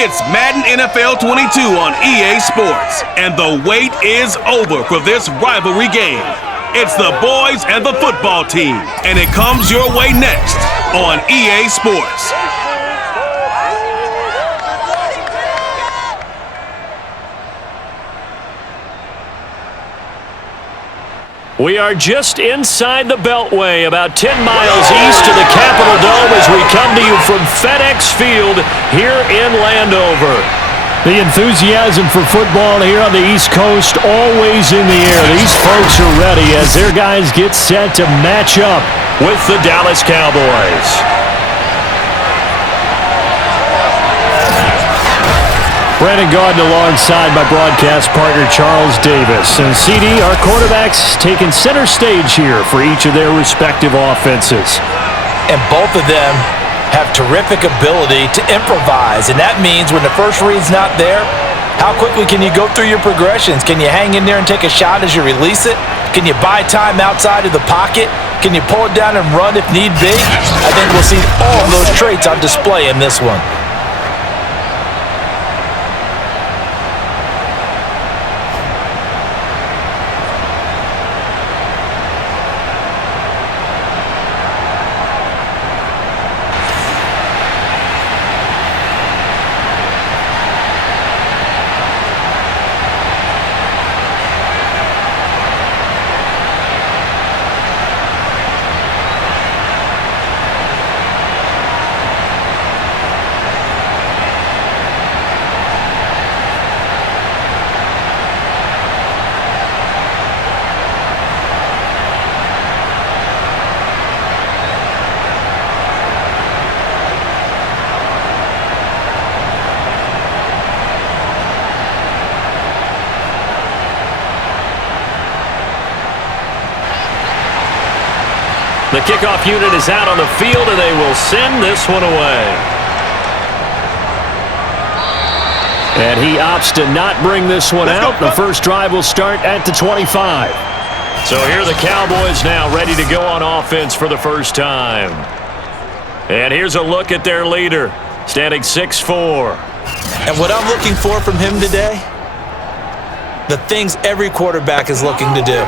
It's Madden NFL 22 on EA Sports, and the wait is over for this rivalry game. It's the boys and the football team, and it comes your way next on EA Sports. We are just inside the Beltway, about 10 miles east of the Capitol Dome as we come to you from FedEx Field here in Landover. The enthusiasm for football here on the East Coast always in the air. These folks are ready as their guys get set to match up with the Dallas Cowboys. Brandon Gaudin alongside my broadcast partner Charles Davis. And CD, our quarterbacks taking center stage here for each of their respective offenses. And both of them have terrific ability to improvise. And that means when the first read's not there, how quickly can you go through your progressions? Can you hang in there and take a shot as you release it? Can you buy time outside of the pocket? Can you pull it down and run if need be? I think we'll see all of those traits on display in this one. The kickoff unit is out on the field, and they will send this one away. And he opts to not bring this one out. The first drive will start at the 25. So here are the Cowboys now ready to go on offense for the first time. And here's a look at their leader, standing 6'4". And what I'm looking for from him today, the things every quarterback is looking to do.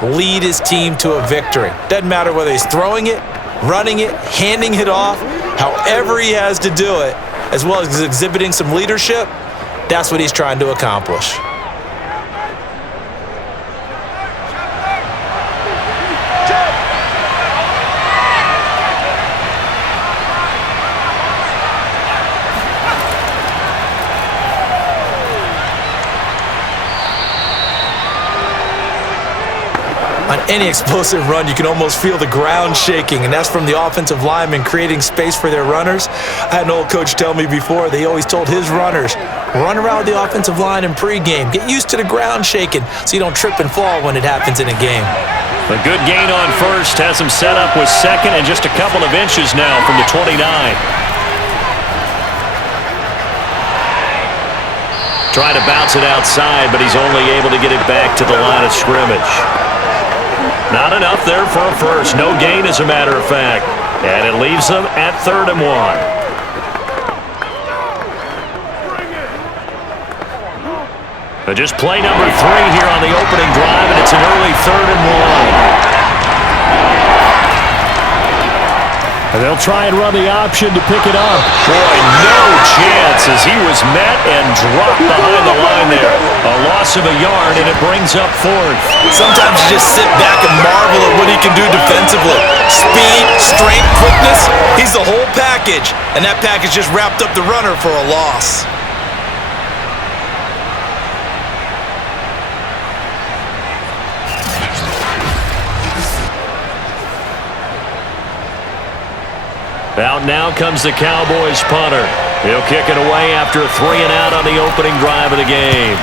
Lead his team to a victory. Doesn't matter whether he's throwing it, running it, handing it off, however he has to do it, as well as exhibiting some leadership, that's what he's trying to accomplish. On any explosive run, you can almost feel the ground shaking, and that's from the offensive linemen creating space for their runners. I had an old coach tell me before, they always told his runners, run around the offensive line in pregame. Get used to the ground shaking so you don't trip and fall when it happens in a game. A good gain on first has him set up with second and just a couple of inches now from the 29. Trying to bounce it outside, but he's only able to get it back to the line of scrimmage. Not enough there for a first. No gain, as a matter of fact. And it leaves them at 3rd and 1. But just play number 3 here on the opening drive, and it's an early 3rd and 1. And they'll try and run the option to pick it up. Boy, no chance as he was met and dropped behind the line there. A loss of a yard, and it brings up 4th. Sometimes you just sit back and marvel at what he can do defensively. Speed, strength, quickness, he's the whole package. And that package just wrapped up the runner for a loss. Out now comes the Cowboys punter. He'll kick it away after a 3 and out on the opening drive of the game.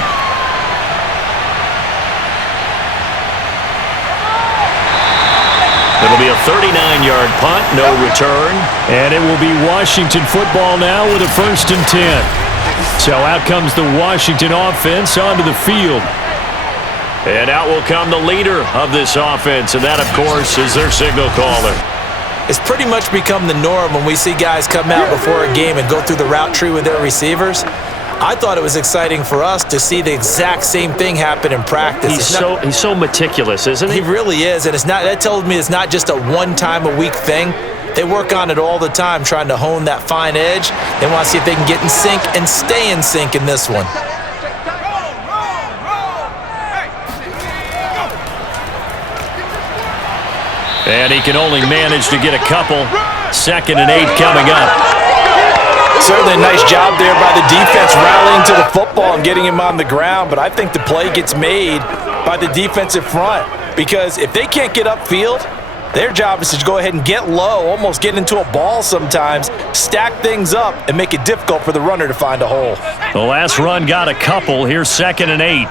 It'll be a 39-yard punt, no return. And it will be Washington football now with a 1st and 10. So out comes the Washington offense onto the field. And out will come the leader of this offense, and that, of course, is their signal caller. It's pretty much become the norm when we see guys come out before a game and go through the route tree with their receivers. I thought it was exciting for us to see the exact same thing happen in practice. He's so meticulous, isn't he? He really is, and that tells me it's not just a one-time-a-week thing. They work on it all the time, trying to hone that fine edge. They want to see if they can get in sync and stay in sync in this one. And he can only manage to get a couple. 2nd and 8 coming up. Certainly a nice job there by the defense rallying to the football and getting him on the ground, but I think the play gets made by the defensive front because if they can't get upfield, their job is to go ahead and get low, almost get into a ball sometimes, stack things up, and make it difficult for the runner to find a hole. The last run got a couple. Here's 2nd and 8.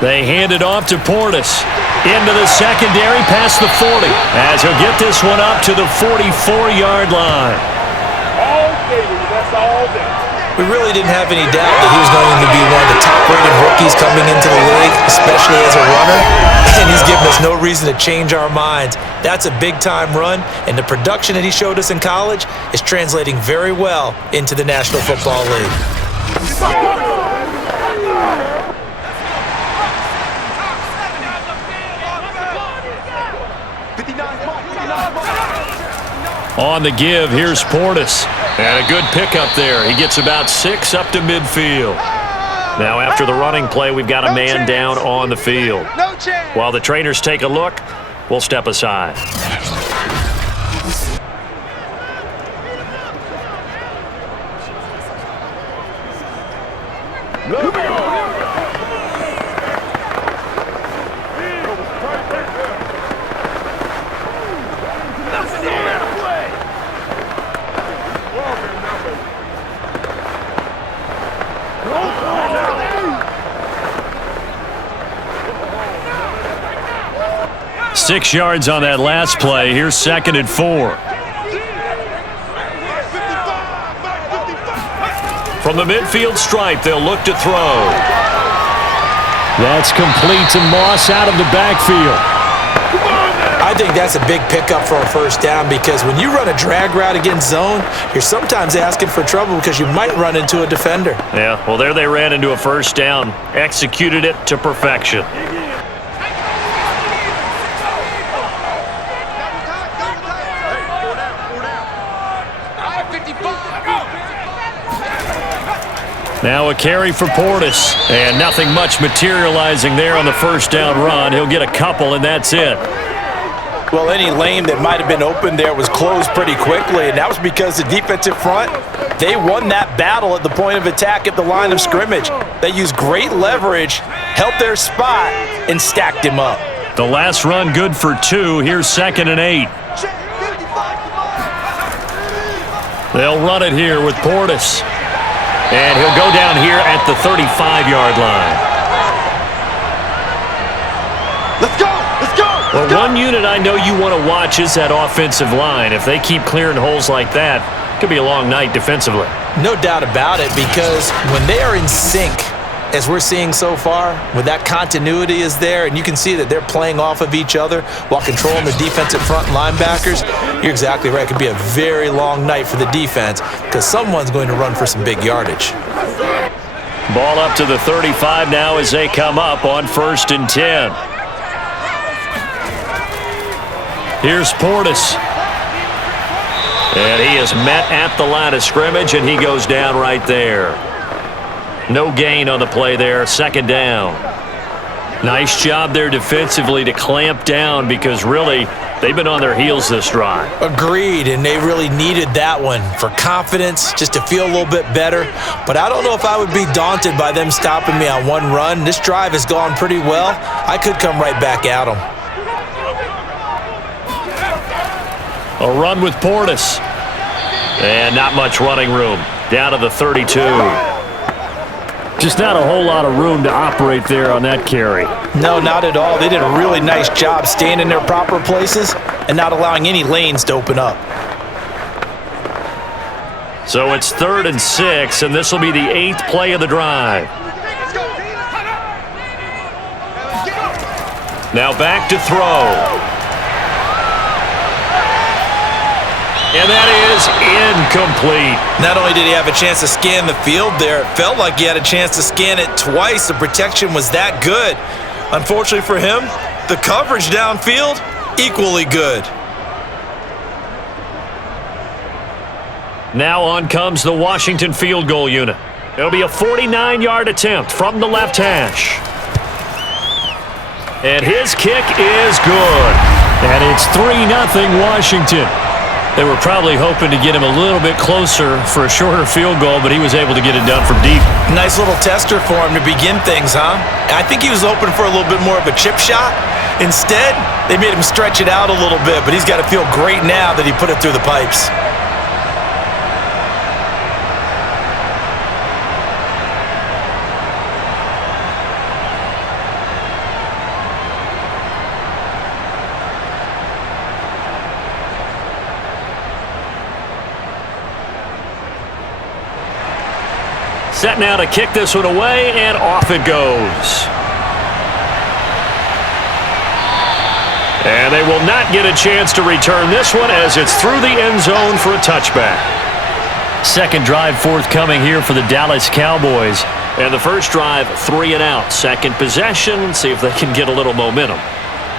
They hand it off to Portis. Into the secondary, past the 40. As he'll get this one up to the 44-yard line. We really didn't have any doubt that he was going to be one of the top-rated rookies coming into the league, especially as a runner. And he's given us no reason to change our minds. That's a big-time run, and the production that he showed us in college is translating very well into the National Football League. On the give, here's Portis. And a good pickup there. He gets about 6 up to midfield. Now after the running play, we've got a man down on the field. While the trainers take a look, we'll step aside. Six yards on that last play. Here's 2nd and 4. From the midfield stripe, they'll look to throw. That's complete to Moss out of the backfield. I think that's a big pickup for a first down because when you run a drag route against zone, you're sometimes asking for trouble because you might run into a defender. Yeah, well, there they ran into a first down. Executed it to perfection. Now a carry for Portis. And nothing much materializing there on the first down run. He'll get a couple, and that's it. Well, any lane that might have been open there was closed pretty quickly, and that was because the defensive front, they won that battle at the point of attack at the line of scrimmage. They used great leverage, held their spot, and stacked him up. The last run good for 2. Here's 2nd and 8. They'll run it here with Portis. And he'll go down here at the 35-yard line. Let's go! Let's go! Well, one unit I know you want to watch is that offensive line. If they keep clearing holes like that, it could be a long night defensively. No doubt about it, because when they are in sync, as we're seeing so far, when that continuity is there, and you can see that they're playing off of each other while controlling the defensive front linebackers, you're exactly right. It could be a very long night for the defense because someone's going to run for some big yardage. Ball up to the 35 now as they come up on 1st and 10. Here's Portis. And he is met at the line of scrimmage, and he goes down right there. No gain on the play there, 2nd down. Nice job there defensively to clamp down because really they've been on their heels this drive. Agreed, and they really needed that one for confidence, just to feel a little bit better. But I don't know if I would be daunted by them stopping me on one run. This drive has gone pretty well. I could come right back at them. A run with Portis. And not much running room. Down to the 32. Just not a whole lot of room to operate there on that carry. No, not at all. They did a really nice job staying in their proper places and not allowing any lanes to open up. So it's 3rd and 6, and this will be the 8th play of the drive. Now back to throw. And that is incomplete. Not only did he have a chance to scan the field there, it felt like he had a chance to scan it twice. The protection was that good. Unfortunately for him, the coverage downfield, equally good. Now on comes the Washington field goal unit. It'll be a 49-yard attempt from the left hash. And his kick is good. And it's 3-0 Washington. They were probably hoping to get him a little bit closer for a shorter field goal, but he was able to get it done from deep. Nice little tester for him to begin things, huh? I think he was hoping for a little bit more of a chip shot. Instead, they made him stretch it out a little bit, but he's got to feel great now that he put it through the pipes. Set now to kick this one away, and off it goes. And they will not get a chance to return this one as it's through the end zone for a touchback. Second drive forthcoming here for the Dallas Cowboys. And the first drive, 3 and out. Second possession, see if they can get a little momentum.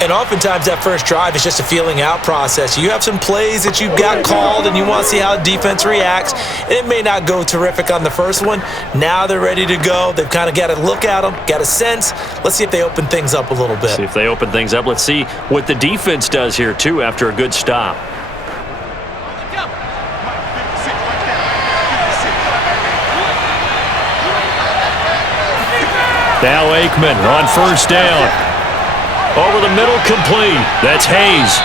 And oftentimes that first drive is just a feeling out process. You have some plays that you've got called and you want to see how the defense reacts. And it may not go terrific on the first one. Now they're ready to go. They've kind of got to look at them, got a sense. Let's see if they open things up a little bit. See if they open things up. Let's see what the defense does here, too, after a good stop. Now Aikman on first down. Over the middle, complete. That's Hayes.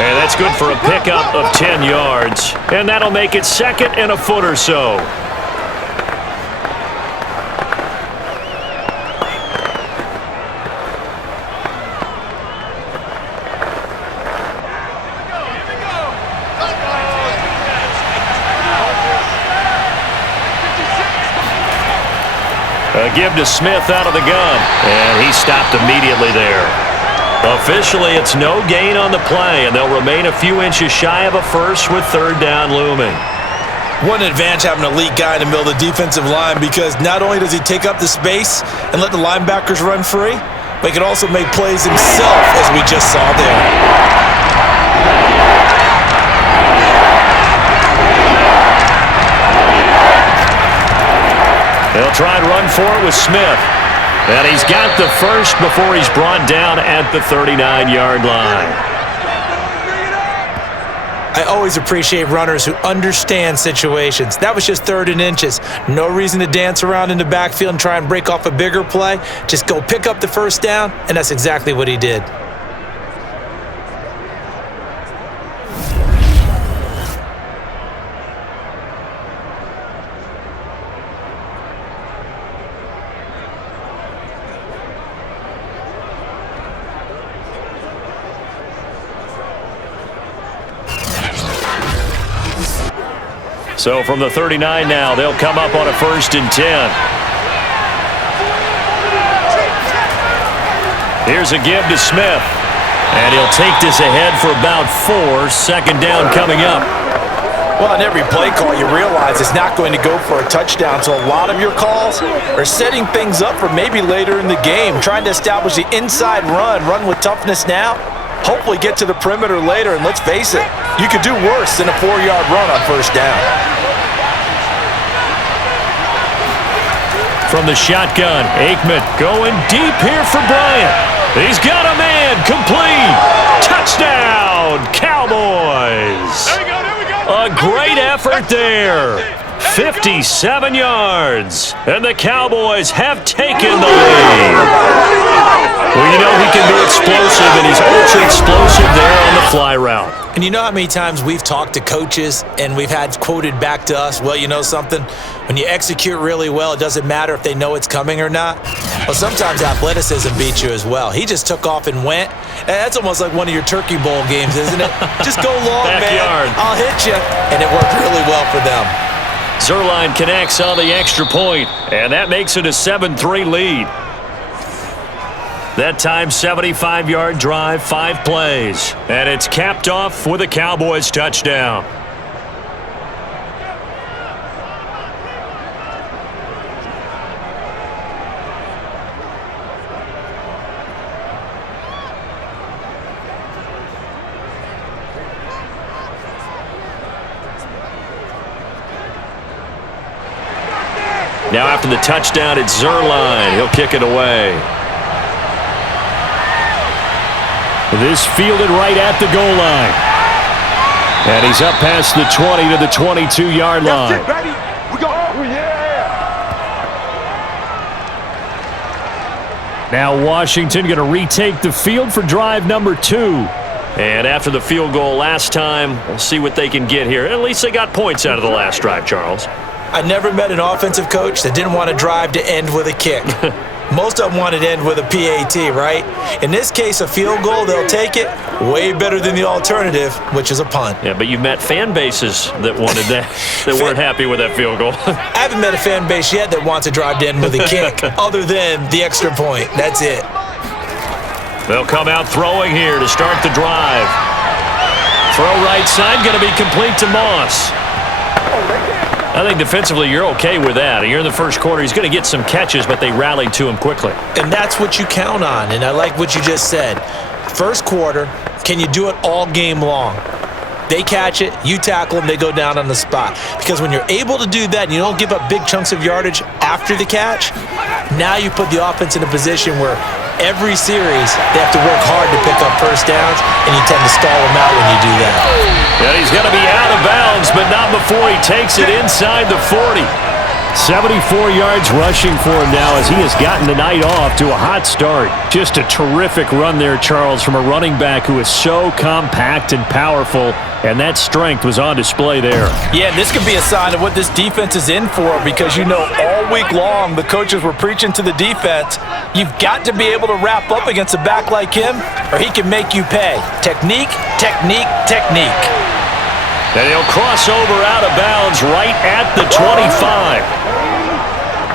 And that's good for a pickup of 10 yards. And that'll make it second and a foot or so. A give to Smith out of the gun. And he stopped immediately there. Officially, it's no gain on the play, and they'll remain a few inches shy of a first with third down looming. What an advantage having an elite guy in the middle of the defensive line, because not only does he take up the space and let the linebackers run free, but he can also make plays himself, as we just saw there. They'll try and run for it with Smith. And he's got the first before he's brought down at the 39-yard line. I always appreciate runners who understand situations. That was just third and inches. No reason to dance around in the backfield and try and break off a bigger play. Just go pick up the first down, and that's exactly what he did. So from the 39 now, they'll come up on a 1st and 10. Here's a give to Smith. And he'll take this ahead for about 4. Second down coming up. Well, in every play call, you realize it's not going to go for a touchdown. So a lot of your calls are setting things up for maybe later in the game, trying to establish the inside run with toughness now. Hopefully get to the perimeter later, and let's face it, you could do worse than a 4-yard run on first down. From the shotgun, Aikman going deep here for Bryant. He's got a man, complete. Touchdown, Cowboys. There we go. A great effort there. 57 yards, and the Cowboys have taken the lead. Well, you know he can be explosive, and he's ultra explosive there on the fly route. And you know how many times we've talked to coaches and we've had quoted back to us, well, you know something? When you execute really well, it doesn't matter if they know it's coming or not. Well, sometimes athleticism beats you as well. He just took off and went. And that's almost like one of your Turkey Bowl games, isn't it? Just go long, Backyard. man. I'll hit you. And it worked really well for them. Zuerlein connects on the extra point, and that makes it a 7-3 lead. That time, 75-yard drive, 5 plays. And it's capped off with a Cowboys touchdown. Now after the touchdown, it's Zerline. He'll kick it away. This fielded right at the goal line. And he's up past the 20 to the 22-yard line. That's it, baby. We go. Oh, yeah. Now Washington going to retake the field for drive number 2. And after the field goal last time, we'll see what they can get here. At least they got points out of the last drive, Charles. I never met an offensive coach that didn't want to drive to end with a kick. Most of them wanted to end with a PAT, right? In this case, a field goal, they'll take it. Way better than the alternative, which is a punt. Yeah, but you've met fan bases that wanted that, that weren't happy with that field goal. I haven't met a fan base yet that wants to drive to end with a kick, other than the extra point. That's it. They'll come out throwing here to start the drive. Throw right side, going to be complete to Moss. I think defensively you're okay with that. You're in the first quarter. He's going to get some catches, but they rallied to him quickly. And that's what you count on, and I like what you just said. First quarter, can you do it all game long? They catch it, you tackle them, they go down on the spot. Because when you're able to do that and you don't give up big chunks of yardage after the catch, now you put the offense in a position where every series they have to work hard to pick up first downs, and you tend to stall them out when you do that. And he's going to be out of bounds, but not before he takes it inside the 40. 74 yards rushing for him now as he has gotten the night off to a hot start. Just a terrific run there, Charles, from a running back who is so compact and powerful, and that strength was on display there. Yeah, this could be a sign of what this defense is in for, because you know all week long the coaches were preaching to the defense, you've got to be able to wrap up against a back like him or he can make you pay. Technique, technique, technique. And he'll cross over out of bounds right at the 25.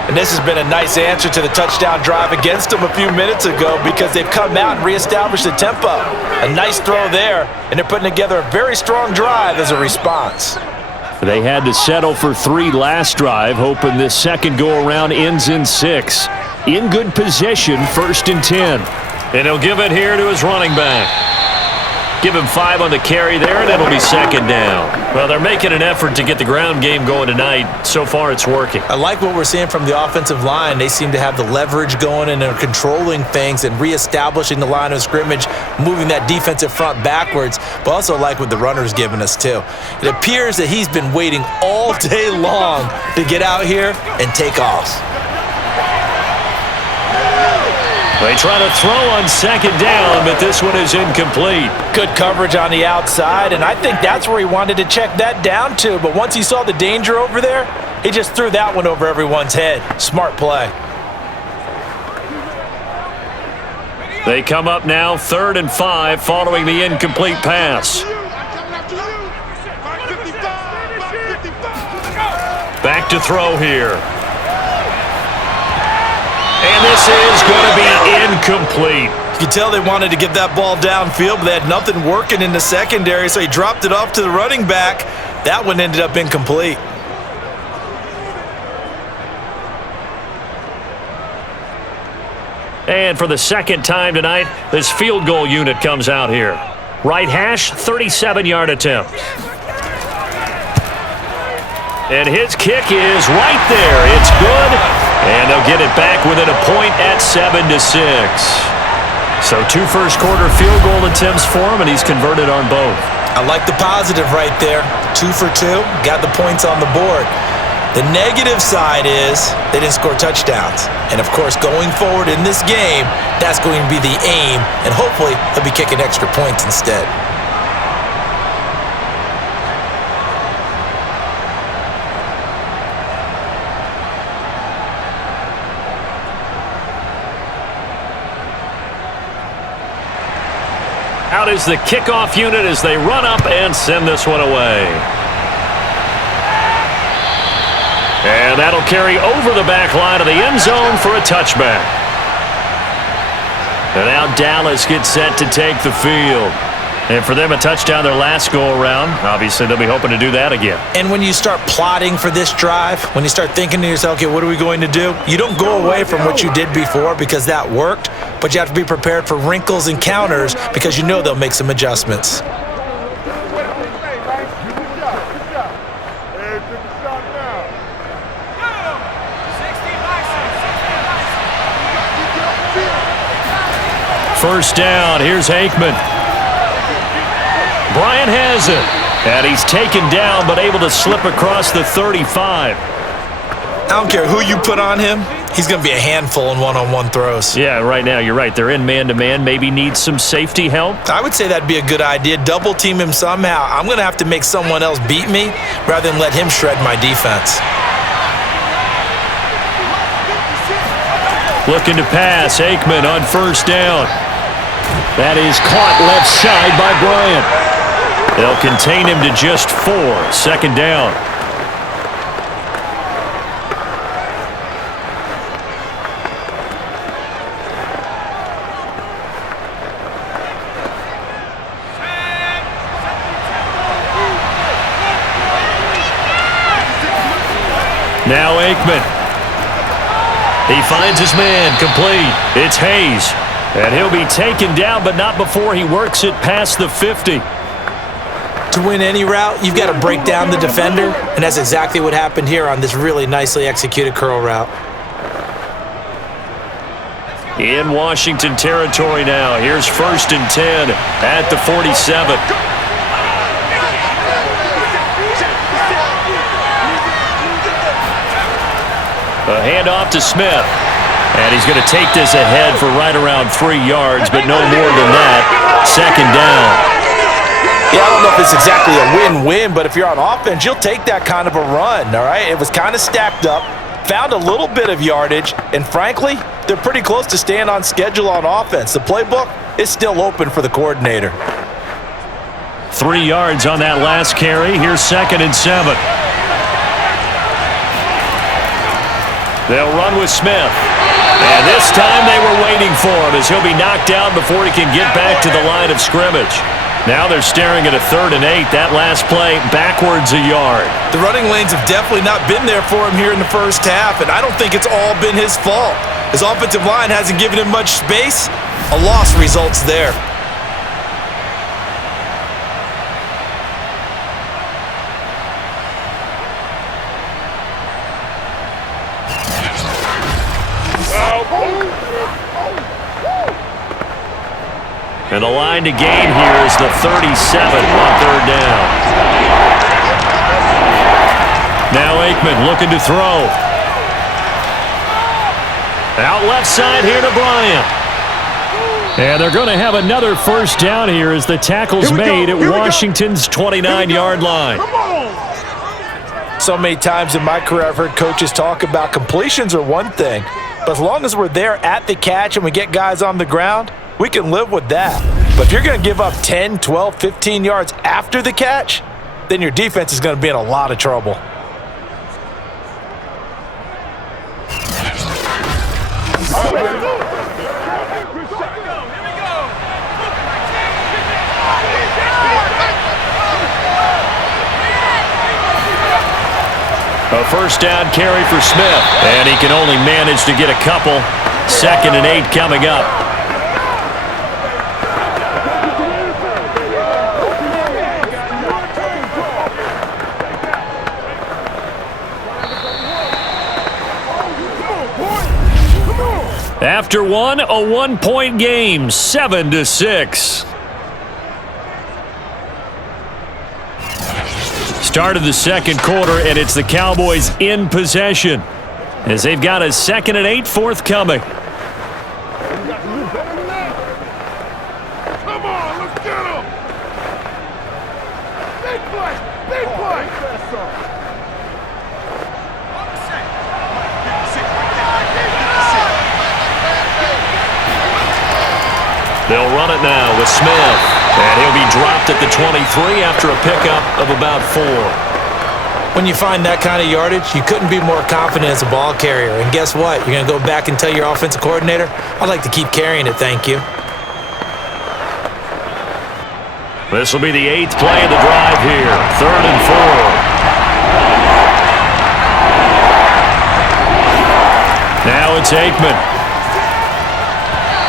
And this has been a nice answer to the touchdown drive against them a few minutes ago, because they've come out and reestablished the tempo. A nice throw there, and they're putting together a very strong drive as a response. They had to settle for 3 last drive, hoping this second go-around ends in 6. In good position, 1st and 10. And he'll give it here to his running back. Give him 5 on the carry there, and it'll be 2nd down. Well, they're making an effort to get the ground game going tonight. So far, it's working. I like what we're seeing from the offensive line. They seem to have the leverage going, and they're controlling things and reestablishing the line of scrimmage, moving that defensive front backwards, but also like what the runner's giving us, too. It appears that he's been waiting all day long to get out here and take off. They try to throw on 2nd down, but this one is incomplete. Good coverage on the outside, and I think that's where he wanted to check that down to. But once he saw the danger over there, he just threw that one over everyone's head. Smart play. They come up now 3rd and 5 following the incomplete pass. Back to throw here. And this is going to be incomplete. You can tell they wanted to get that ball downfield, but they had nothing working in the secondary, so he dropped it off to the running back. That one ended up incomplete. And for the 2nd time tonight, this field goal unit comes out here. Right hash, 37-yard attempt. And his kick is right there. It's good. And they'll get it back within a point at 7-6. So 2 first-quarter field goal attempts for him, and he's converted on both. I like the positive right there. 2 for 2, got the points on the board. The negative side is they didn't score touchdowns. And, of course, going forward in this game, that's going to be the aim, and hopefully they'll be kicking extra points instead. Out is the kickoff unit as they run up and send this one away. And that'll carry over the back line of the end zone for a touchback. And now Dallas gets set to take the field. And for them, a touchdown their last go-around. Obviously, they'll be hoping to do that again. And when you start plotting for this drive, when you start thinking to yourself, okay, what are we going to do? You don't go away from what you did before because that worked, but you have to be prepared for wrinkles and counters because you know they'll make some adjustments. First down, here's Aikman. Bryant has it, and he's taken down but able to slip across the 35. I don't care who you put on him, he's going to be a handful in one-on-one throws. Yeah, right now, you're right. They're in man-to-man, maybe needs some safety help. I would say that'd be a good idea. Double team him somehow. I'm going to have to make someone else beat me rather than let him shred my defense. Looking to pass, Aikman on first down. That is caught left side by Bryant. They'll contain him to just 4. Second down. Now Aikman. He finds his man, complete. It's Hayes. And he'll be taken down, but not before he works it past the 50. To win any route, you've got to break down the defender, and that's exactly what happened here on this really nicely executed curl route. In Washington territory now. Here's 1st and 10 at the 47. A handoff to Smith. And he's going to take this ahead for right around 3 yards, but no more than that. Second down. Yeah, I don't know if it's exactly a win-win, but if you're on offense, you'll take that kind of a run, all right? It was kind of stacked up, found a little bit of yardage, and frankly, they're pretty close to staying on schedule on offense. The playbook is still open for the coordinator. 3 yards on that last carry. Here's 2nd and 7. They'll run with Smith. And this time they were waiting for him as he'll be knocked down before he can get back to the line of scrimmage. Now they're staring at a 3rd and 8. That last play backwards a yard. The running lanes have definitely not been there for him here in the first half, and I don't think it's all been his fault. His offensive line hasn't given him much space. A loss results there. And the line to gain here is the 37 on 3rd down. Now Aikman looking to throw. Out left side here to Bryant. And they're going to have another first down here as the tackle's made at Washington's 29-yard line. So many times in my career I've heard coaches talk about completions are one thing, but as long as we're there at the catch and we get guys on the ground, we can live with that. But if you're going to give up 10, 12, 15 yards after the catch, then your defense is going to be in a lot of trouble. A first down carry for Smith, and he can only manage to get a couple. 2nd and 8 coming up. After one, a 1-point game, 7-6. Start of the second quarter, and it's the Cowboys in possession as they've got a 2nd and 8 forthcoming. Come on, let's get him! Big play! Big play! They'll run it now with Smith. And he'll be dropped at the 23 after a pickup of about 4. When you find that kind of yardage, you couldn't be more confident as a ball carrier. And guess what? You're going to go back and tell your offensive coordinator, I'd like to keep carrying it, thank you. This will be the 8th play of the drive here. 3rd and 4. Now it's Aikman.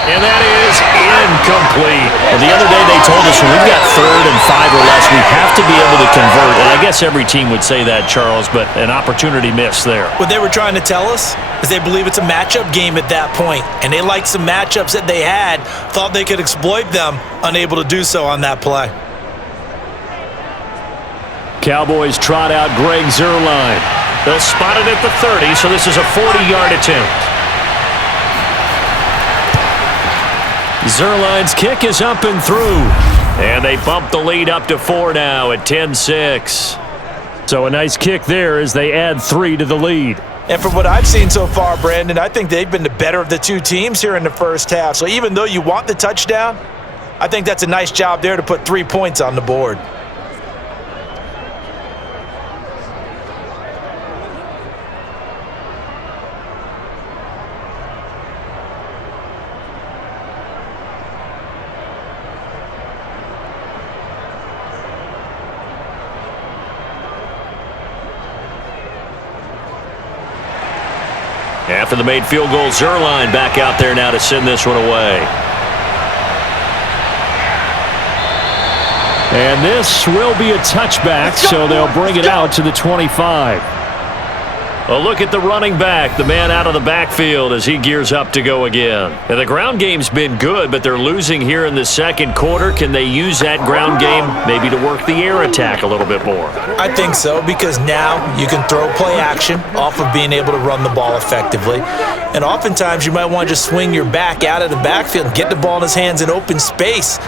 And that is incomplete. Well, the other day they told us when we've got 3rd and 5 or less, we have to be able to convert. And I guess every team would say that, Charles, but an opportunity missed there. What they were trying to tell us is they believe it's a matchup game at that point. And they liked some matchups that they had, thought they could exploit them, unable to do so on that play. Cowboys trot out Greg Zuerlein. They'll spot it at the 30, so this is a 40-yard attempt. Zuerlein's kick is up and through. And they bump the lead up to 4 now at 10-6. So a nice kick there as they add 3 to the lead. And from what I've seen so far, Brandon, I think they've been the better of the two teams here in the first half. So even though you want the touchdown, I think that's a nice job there to put 3 points on the board. After the made field goal, Zuerlein back out there now to send this one away. And this will be a touchback, so they'll bring it out to the 25. A look at the running back, the man out of the backfield as he gears up to go again. And the ground game's been good, but they're losing here in the second quarter. Can they use that ground game maybe to work the air attack a little bit more? I think so, because now you can throw play action off of being able to run the ball effectively. And oftentimes you might want to just swing your back out of the backfield, get the ball in his hands in open space,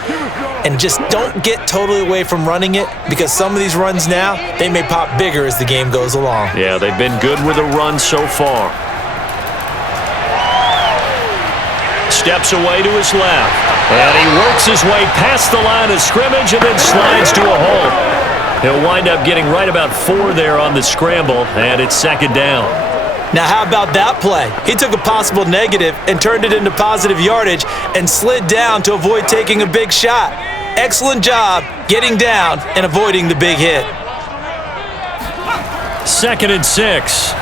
and just don't get totally away from running it, because some of these runs now, they may pop bigger as the game goes along. Yeah, they've been good with a run so far. Steps away to his left. And he works his way past the line of scrimmage and then slides to a hole. He'll wind up getting right about 4 there on the scramble, and it's 2nd down. Now, how about that play? He took a possible negative and turned it into positive yardage and slid down to avoid taking a big shot. Excellent job getting down and avoiding the big hit. 2nd and 6.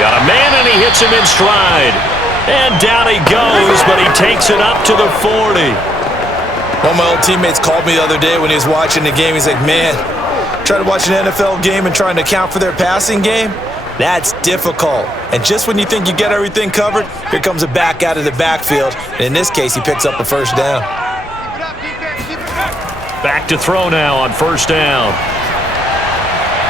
Got a man, and he hits him in stride. And down he goes, but he takes it up to the 40. One of my old teammates called me the other day when he was watching the game. He's like, man, trying to watch an NFL game and trying to account for their passing game, that's difficult. And just when you think you get everything covered, here comes a back out of the backfield. And in this case, he picks up a 1st down. Back to throw now on 1st down.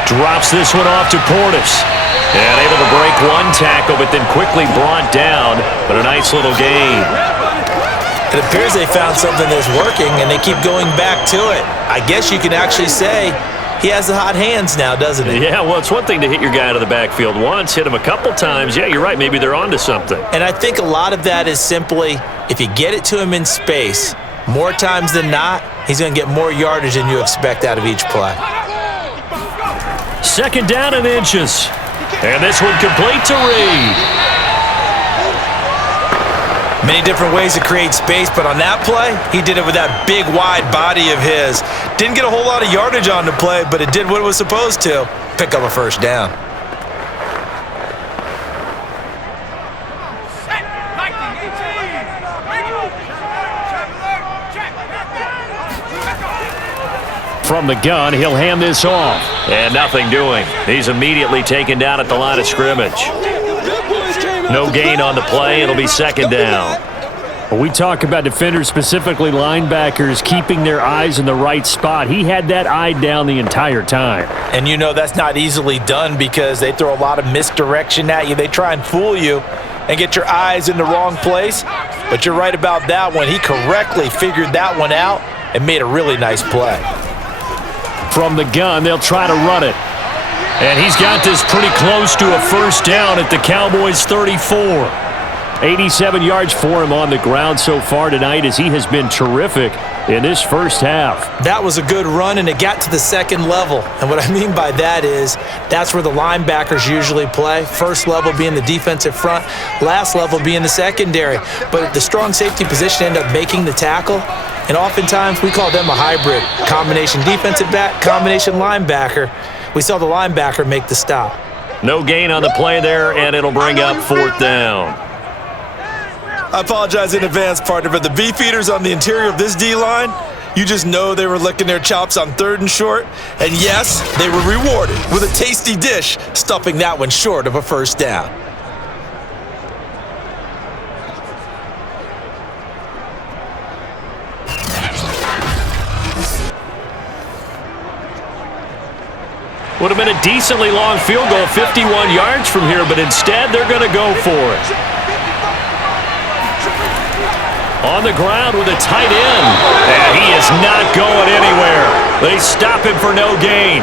Drops this one off to Portis. And able to break one tackle, but then quickly brought down. But a nice little gain. It appears they found something that's working, and they keep going back to it. I guess you can actually say he has the hot hands now, doesn't he? Yeah, well, it's one thing to hit your guy out of the backfield once, hit him a couple times. Yeah, you're right. Maybe they're onto something. And I think a lot of that is simply if you get it to him in space, more times than not, he's going to get more yardage than you expect out of each play. 2nd down and inches. And this one complete to Reed. Many different ways to create space, but on that play, he did it with that big, wide body of his. Didn't get a whole lot of yardage on the play, but it did what it was supposed to. Pick up a 1st down. From the gun, he'll hand this off. And nothing doing. He's immediately taken down at the line of scrimmage. No gain on the play. It'll be 2nd down. When we talk about defenders, specifically linebackers, keeping their eyes in the right spot, he had that eye down the entire time. And you know that's not easily done because they throw a lot of misdirection at you. They try and fool you and get your eyes in the wrong place. But you're right about that one. He correctly figured that one out and made a really nice play. From the gun, they'll try to run it. And he's got this pretty close to a 1st down at the Cowboys' 34. 87 yards for him on the ground so far tonight as he has been terrific in this first half. That was a good run, and it got to the second level. And what I mean by that is that's where the linebackers usually play. First level being the defensive front, last level being the secondary. But the strong safety position ended up making the tackle, and oftentimes we call them a hybrid. Combination defensive back, combination linebacker. We saw the linebacker make the stop. No gain on the play there, and it'll bring up 4th down. I apologize in advance, partner, but the beefeaters on the interior of this D-line, you just know they were licking their chops on 3rd and short. And yes, they were rewarded with a tasty dish, stuffing that one short of a first down. Would have been a decently long field goal, 51 yards from here, but instead they're going to go for it. On the ground with a tight end. And he is not going anywhere. They stop him for no gain.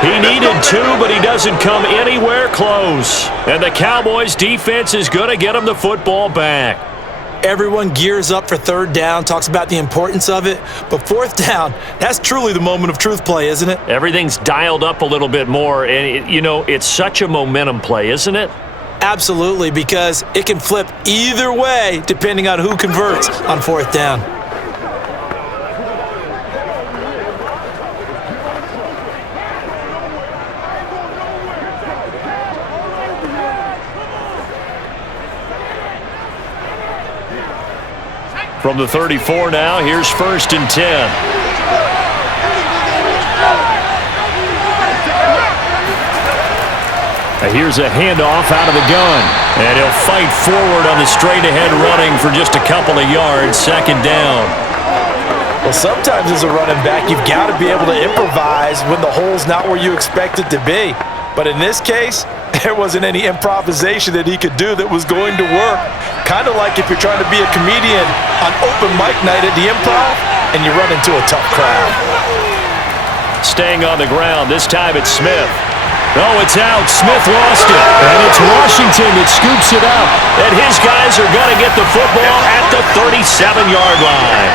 He needed 2, but he doesn't come anywhere close. And the Cowboys defense is going to get him the football back. Everyone gears up for 3rd down, talks about the importance of it. But 4th down, that's truly the moment of truth play, isn't it? Everything's dialed up a little bit more. And, it's such a momentum play, isn't it? Absolutely, because it can flip either way depending on who converts on 4th down. From the 34 now, here's 1st and 10. Here's a handoff out of the gun. And he'll fight forward on the straight-ahead running for just a couple of yards. 2nd down. Well, sometimes as a running back, you've got to be able to improvise when the hole's not where you expect it to be. But in this case, there wasn't any improvisation that he could do that was going to work. Kind of like if you're trying to be a comedian on open mic night at the Improv and you run into a tough crowd. Staying on the ground, this time it's Smith. Oh, it's out. Smith lost it. And it's Washington that scoops it up. And his guys are going to get the football at the 37-yard line.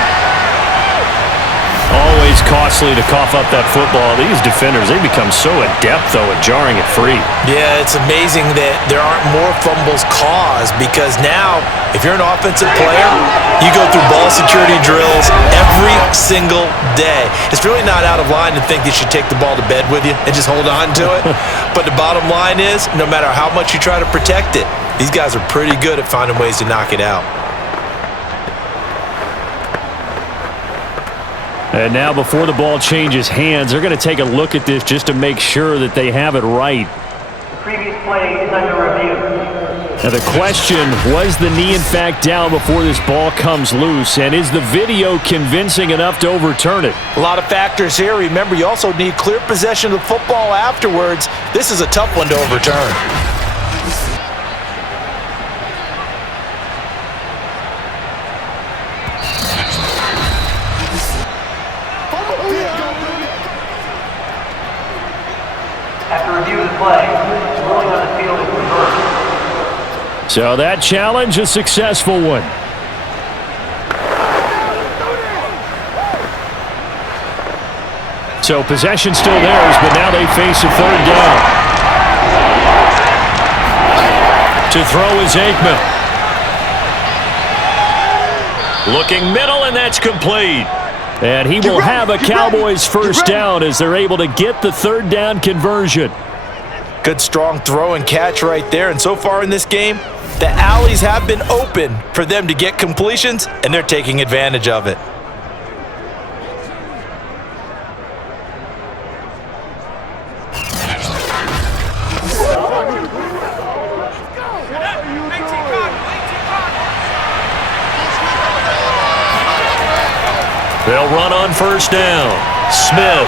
Always costly to cough up that football. These defenders, they become so adept, though, at jarring it free. Yeah, it's amazing that there aren't more fumbles caused because now, if you're an offensive player, you go through ball security drills every single day. It's really not out of line to think that you should take the ball to bed with you and just hold on to it. But the bottom line is, no matter how much you try to protect it, these guys are pretty good at finding ways to knock it out. And now before the ball changes hands, they're going to take a look at this just to make sure that they have it right. Previous play is under review. Now the question, was the knee in fact down before this ball comes loose? And is the video convincing enough to overturn it? A lot of factors here. Remember, you also need clear possession of the football afterwards. This is a tough one to overturn. After review of the play, ruling on the field is reversed. So that challenge, a successful one. So possession still theirs, but now they face a 3rd down. To throw is Aikman. Looking middle, and that's complete. And he will have a Cowboys first down as they're able to get the 3rd down conversion. Good strong throw and catch right there. And so far in this game, the alleys have been open for them to get completions, and they're taking advantage of it. They'll run on first down. Smith.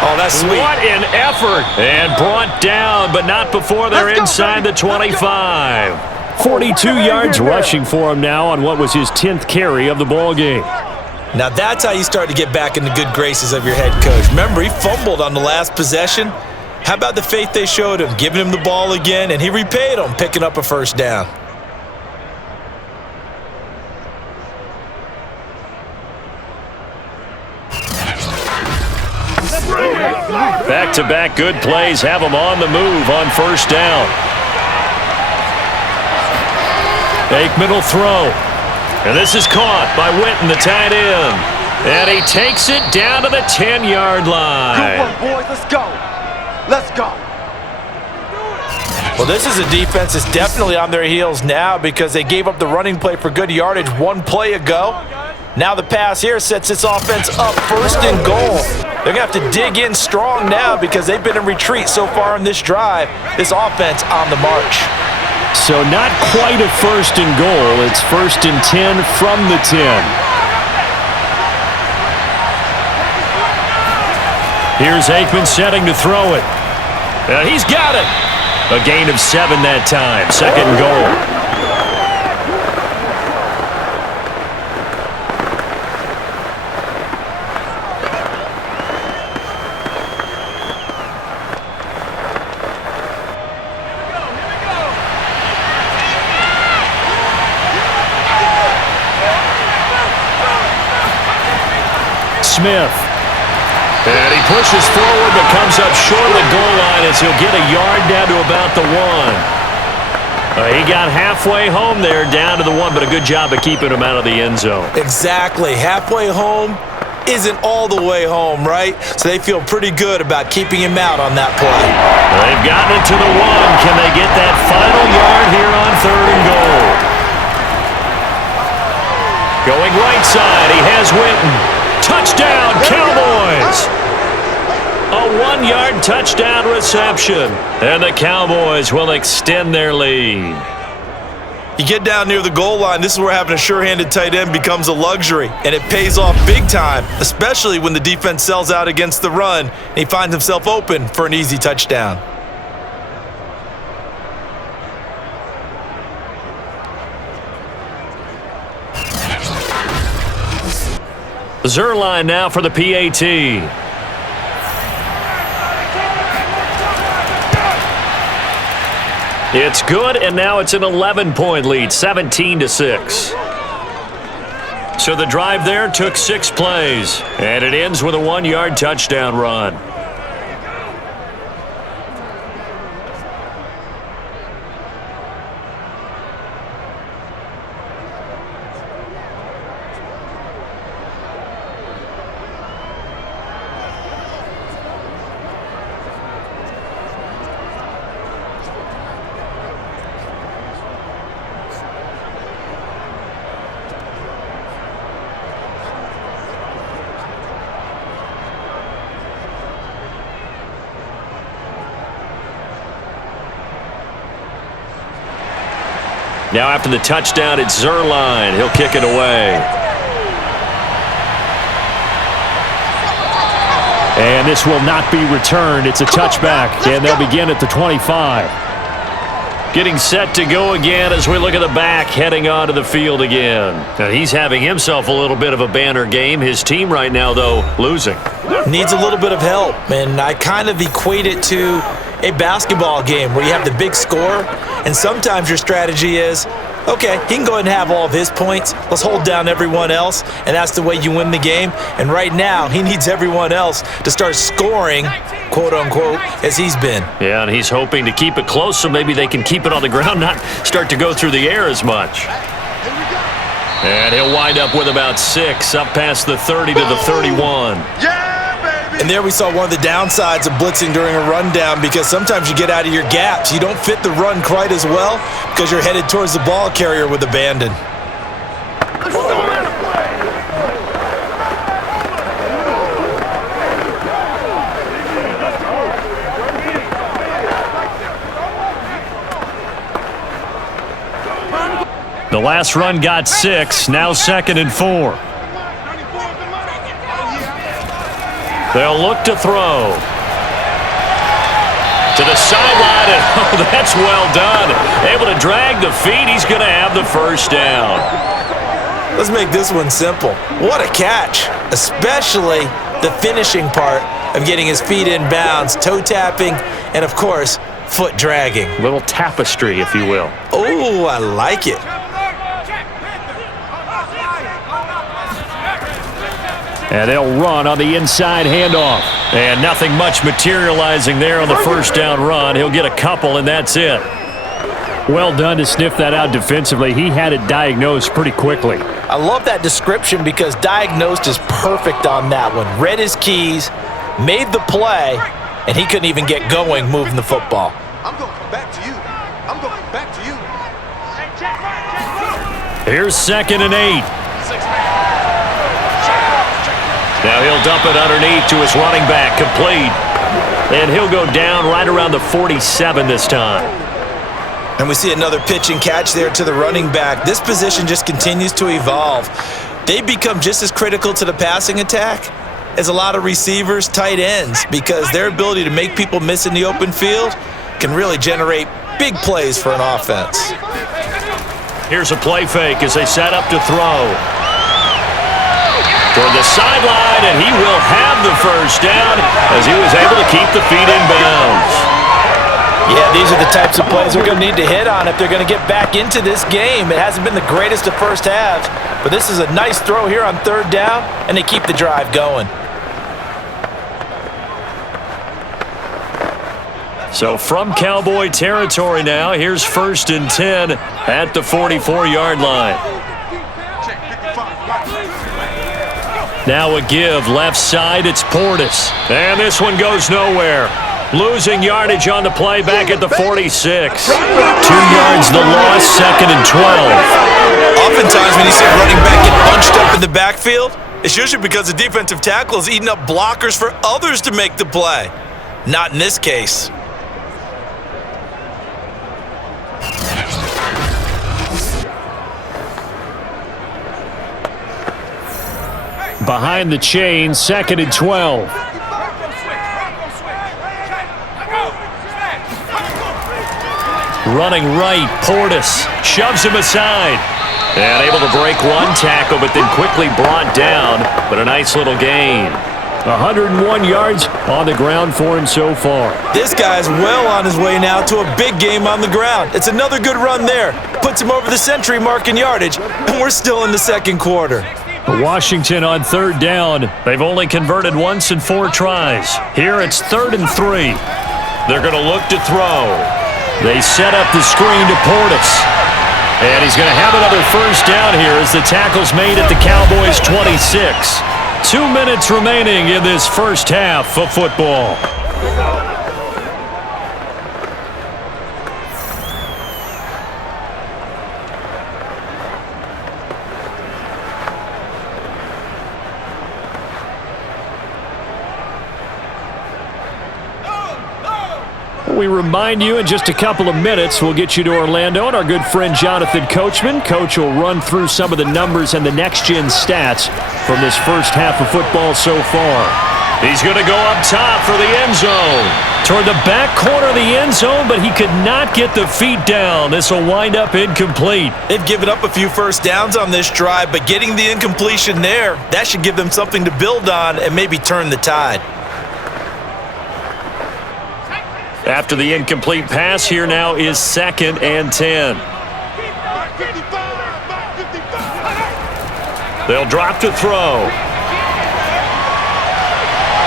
Oh, that's sweet. What an effort. And brought down, but not before they're inside the 25. 42 yards rushing for him now on what was his 10th carry of the ball game. Now that's how you start to get back in the good graces of your head coach. Remember, he fumbled on the last possession. How about the faith they showed him, giving him the ball again, and he repaid them, picking up a first down. Back-to-back good plays have them on the move on first down. Aikman will throw. And this is caught by Witten, the tight end. And he takes it down to the 10-yard line. Good work, boys. Let's go. Let's go. Well, this is a defense that's definitely on their heels now because they gave up the running play for good yardage one play ago. Now the pass here sets this offense up first and goal. They're going to have to dig in strong now because they've been in retreat so far in this drive. This offense on the march. So not quite a first and goal. It's first and 10 from the 10. Here's Aikman setting to throw it. And he's got it. A gain of 7 that time. Second goal. Smith. And he pushes forward but comes up short of the goal line as he'll get a yard down to about the 1. He got halfway home there down to the 1, but a good job of keeping him out of the end zone. Exactly. Halfway home isn't all the way home, right? So they feel pretty good about keeping him out on that play. They've gotten it to the 1. Can they get that final yard here on third and goal? Going right side, he has Witten. Touchdown, Cowboys! A 1-yard touchdown reception. And the Cowboys will extend their lead. You get down near the goal line, this is where having a sure-handed tight end becomes a luxury, and it pays off big time, especially when the defense sells out against the run, and he finds himself open for an easy touchdown. Zerline now for the PAT. It's good, and now it's an 11-point lead, 17-6. So the drive there took 6 plays, and it ends with a 1-yard touchdown run. Now after the touchdown, it's Zerline. He'll kick it away. And this will not be returned. It's a touchback, and they'll begin at the 25. Getting set to go again as we look at the back heading onto the field again. Now he's having himself a little bit of a banner game. His team right now, though, losing. Needs a little bit of help, and I kind of equate it to a basketball game where you have the big score, and sometimes your strategy is, okay, he can go ahead and have all of his points. Let's hold down everyone else, and that's the way you win the game. And right now, he needs everyone else to start scoring, quote-unquote, as he's been. Yeah, and he's hoping to keep it close so maybe they can keep it on the ground, not start to go through the air as much. And he'll wind up with about 6, up past the 30 to the 31. And there we saw one of the downsides of blitzing during a rundown, because sometimes you get out of your gaps. You don't fit the run quite as well because you're headed towards the ball carrier with abandon. The last run got 6, now 2nd and 4. They'll look to throw. To the sideline, and oh, that's well done. Able to drag the feet. He's going to have the first down. Let's make this one simple. What a catch, especially the finishing part of getting his feet in bounds, toe tapping, and of course, foot dragging. Little tapestry, if you will. Oh, I like it. And they'll run on the inside handoff. And nothing much materializing there on the first down run. He'll get a couple, and that's it. Well done to sniff that out defensively. He had it diagnosed pretty quickly. I love that description because diagnosed is perfect on that one. Read his keys, made the play, and he couldn't even get going moving the football. I'm going to come back to you. I'm going to come back to you. Here's 2nd and 8. Now he'll dump it underneath to his running back, complete. And he'll go down right around the 47 this time. And we see another pitch and catch there to the running back. This position just continues to evolve. They become just as critical to the passing attack as a lot of receivers, tight ends, because their ability to make people miss in the open field can really generate big plays for an offense. Here's a play fake as they set up to throw. Toward the sideline, and he will have the first down as he was able to keep the feet in bounds. Yeah, these are the types of plays they're going to need to hit on if they're going to get back into this game. It hasn't been the greatest of first halves, but this is a nice throw here on 3rd down, and they keep the drive going. So from Cowboy territory now, here's 1st and 10 at the 44-yard line. Now a give, left side, it's Portis. And this one goes nowhere. Losing yardage on the play back at the 46. 2 yards the loss, 2nd and 12. Oftentimes when you see a running back get bunched up in the backfield, it's usually because the defensive tackle is eating up blockers for others to make the play. Not in this case. Behind the chain, 2nd and 12. Running right, Portis shoves him aside. And able to break one tackle, but then quickly brought down. But a nice little gain. 101 yards on the ground for him so far. This guy's well on his way now to a big game on the ground. It's another good run there. Puts him over the century mark in yardage, and we're still in the 2nd quarter. Washington on 3rd down. They've only converted once in 4 tries. Here it's 3rd and 3. They're going to look to throw. They set up the screen to Portis. And he's going to have another first down here as the tackle's made at the Cowboys' 26. 2 minutes remaining in this first half of football. We remind you in just a couple of minutes, we'll get you to Orlando and our good friend Jonathan Coachman. Coach will run through some of the numbers and the next-gen stats from this first half of football so far. He's going to go up top for the end zone. Toward the back corner of the end zone, but he could not get the feet down. This will wind up incomplete. They've given up a few first downs on this drive, but getting the incompletion there, that should give them something to build on and maybe turn the tide. After the incomplete pass, here now is 2nd and 10. They'll drop to throw.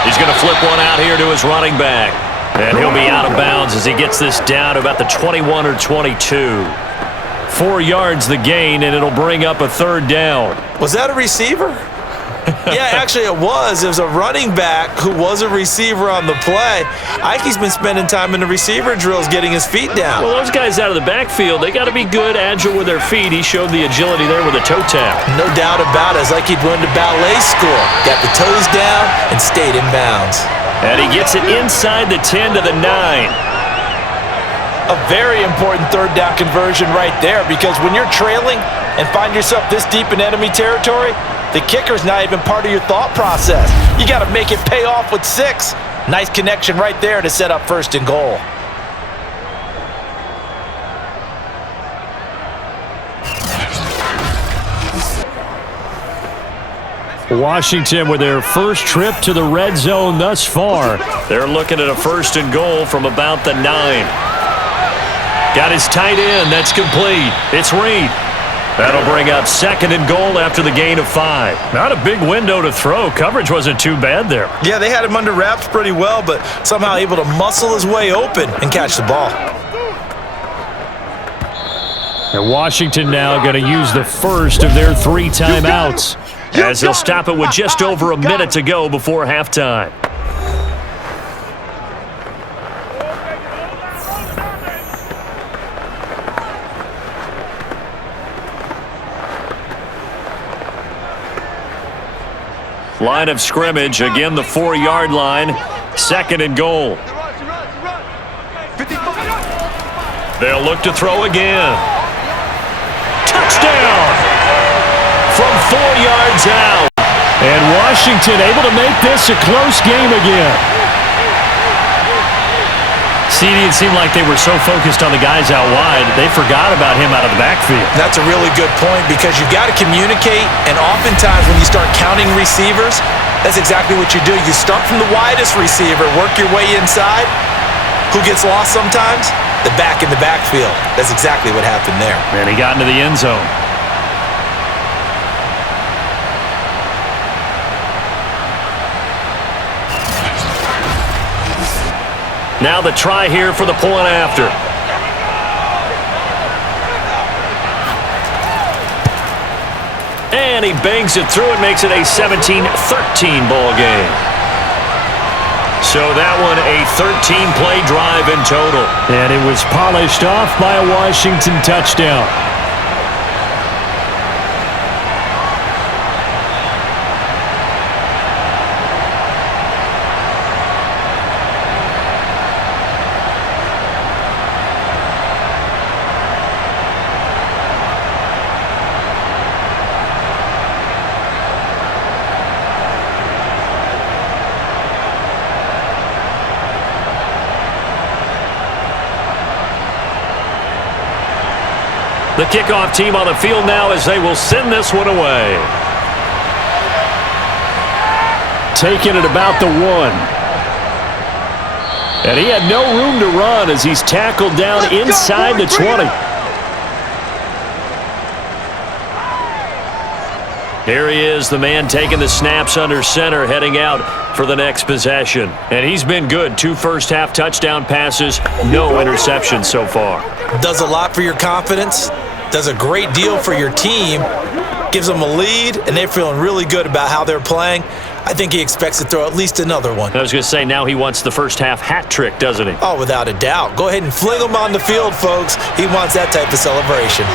He's going to flip one out here to his running back. And he'll be out of bounds as he gets this down to about the 21 or 22. 4 yards the gain, and it'll bring up a 3rd down. Was that a receiver? Yeah, actually it was. It was a running back who was a receiver on the play. Ike's been spending time in the receiver drills getting his feet down. Well, those guys out of the backfield, they got to be good, agile with their feet. He showed the agility there with a toe tap. No doubt about it. It's like he'd went to ballet school. Got the toes down and stayed in bounds. And he gets it inside the 10 to the 9. A very important 3rd down conversion right there, because when you're trailing and find yourself this deep in enemy territory, the kicker's not even part of your thought process. You got to make it pay off with 6. Nice connection right there to set up 1st and goal. Washington with their first trip to the red zone thus far. They're looking at a 1st and goal from about the 9. Got his tight end. That's complete. It's Reed. That'll bring up 2nd and goal after the gain of 5. Not a big window to throw. Coverage wasn't too bad there. Yeah, they had him under wraps pretty well, but somehow able to muscle his way open and catch the ball. And Washington now going to use the first of their 3 timeouts, as they'll stop it with just over a minute to go before halftime. Line of scrimmage, again the 4-yard line, 2nd and goal. They'll look to throw again. Touchdown! From 4 yards out. And Washington able to make this a close game again. It seemed like they were so focused on the guys out wide, they forgot about him out of the backfield. That's a really good point because you got to communicate, and oftentimes when you start counting receivers, that's exactly what you do. You start from the widest receiver, work your way inside. Who gets lost sometimes? The back in the backfield. That's exactly what happened there. And he got into the end zone. Now the try here for the point after. And he bangs it through and makes it a 17-13 ball game. So that one a 13-play drive in total. And it was polished off by a Washington touchdown. The kickoff team on the field now as they will send this one away. Taking it about the 1. And he had no room to run as he's tackled down inside the 20. Here he is, the man taking the snaps under center, heading out for the next possession. And he's been good. 2 first-half touchdown passes, no interceptions so far. Does a lot for your confidence, does a great deal for your team, gives them a lead, and they're feeling really good about how they're playing. I think he expects to throw at least another one. I was going to say, now he wants the first-half hat trick, doesn't he? Oh, without a doubt. Go ahead and fling him on the field, folks. He wants that type of celebration.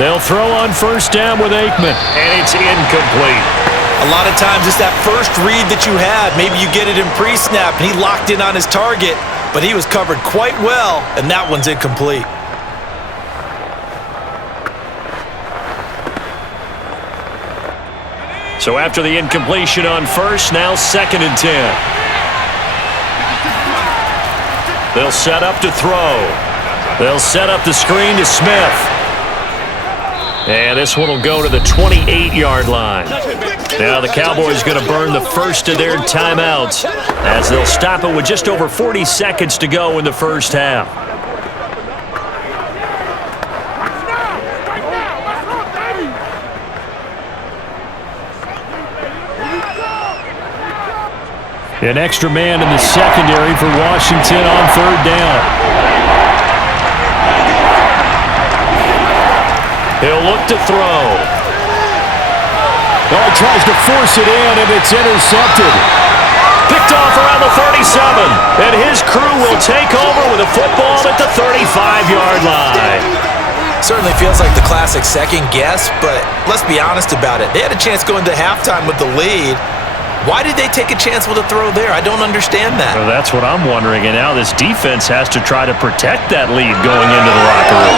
They'll throw on first down with Aikman, and it's incomplete. A lot of times it's that first read that you had. Maybe you get it in pre-snap, and he locked in on his target, but he was covered quite well, and that one's incomplete. So after the incompletion on first, now 2nd and 10. They'll set up to throw. They'll set up the screen to Smith. And this one will go to the 28-yard line. Now the Cowboys going to burn the first of their timeouts as they'll stop it with just over 40 seconds to go in the first half. An extra man in the secondary for Washington on 3rd down. He'll look to throw. Oh, he tries to force it in, and it's intercepted. Picked off around the 37, and his crew will take over with a football at the 35-yard line. Certainly feels like the classic second guess, but let's be honest about it. They had a chance going to halftime with the lead. Why did they take a chance with a throw there? I don't understand that. Well, that's what I'm wondering, and now this defense has to try to protect that lead going into the locker room.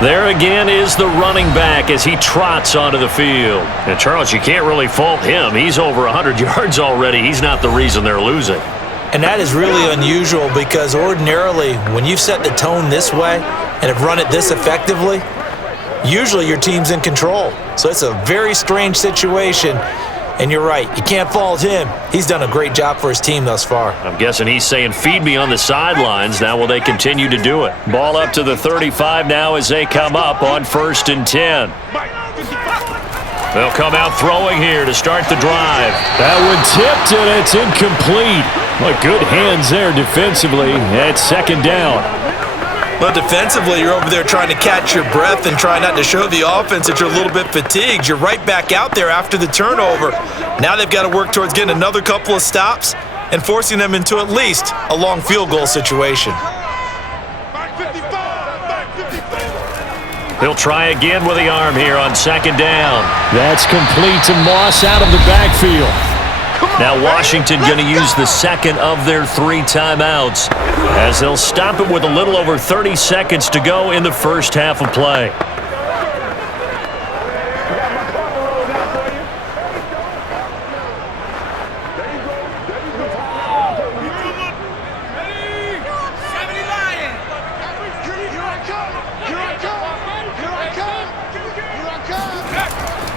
There again is the running back as he trots onto the field. And Charles, you can't really fault him. He's over 100 yards already. He's not the reason they're losing. And that is really unusual because ordinarily when you've set the tone this way and have run it this effectively, usually your team's in control. So it's a very strange situation. And you're right, you can't fault him. He's done a great job for his team thus far. I'm guessing he's saying, feed me on the sidelines. Now will they continue to do it? Ball up to the 35 now as they come up on 1st and 10. They'll come out throwing here to start the drive. That one tipped, and it's incomplete. But good hands there defensively at 2nd down. But defensively, you're over there trying to catch your breath and try not to show the offense that you're a little bit fatigued. You're right back out there after the turnover. Now they've got to work towards getting another couple of stops and forcing them into at least a long field goal situation. He'll try again with the arm here on 2nd down. That's complete to Moss out of the backfield. Now Washington going to use the 2nd of their 3 timeouts as they'll stop it with a little over 30 seconds to go in the first half of play.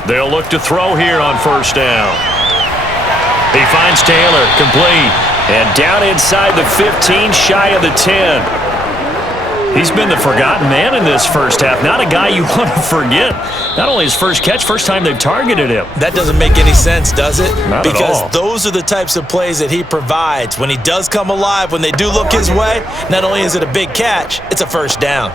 They'll look to throw here on 1st down. He finds Taylor, complete. And down inside the 15, shy of the 10. He's been the forgotten man in this first half. Not a guy you want to forget. Not only his first catch, first time they've targeted him. That doesn't make any sense, does it? Not at all. Because those are the types of plays that he provides. When he does come alive, when they do look his way, not only is it a big catch, it's a 1st down.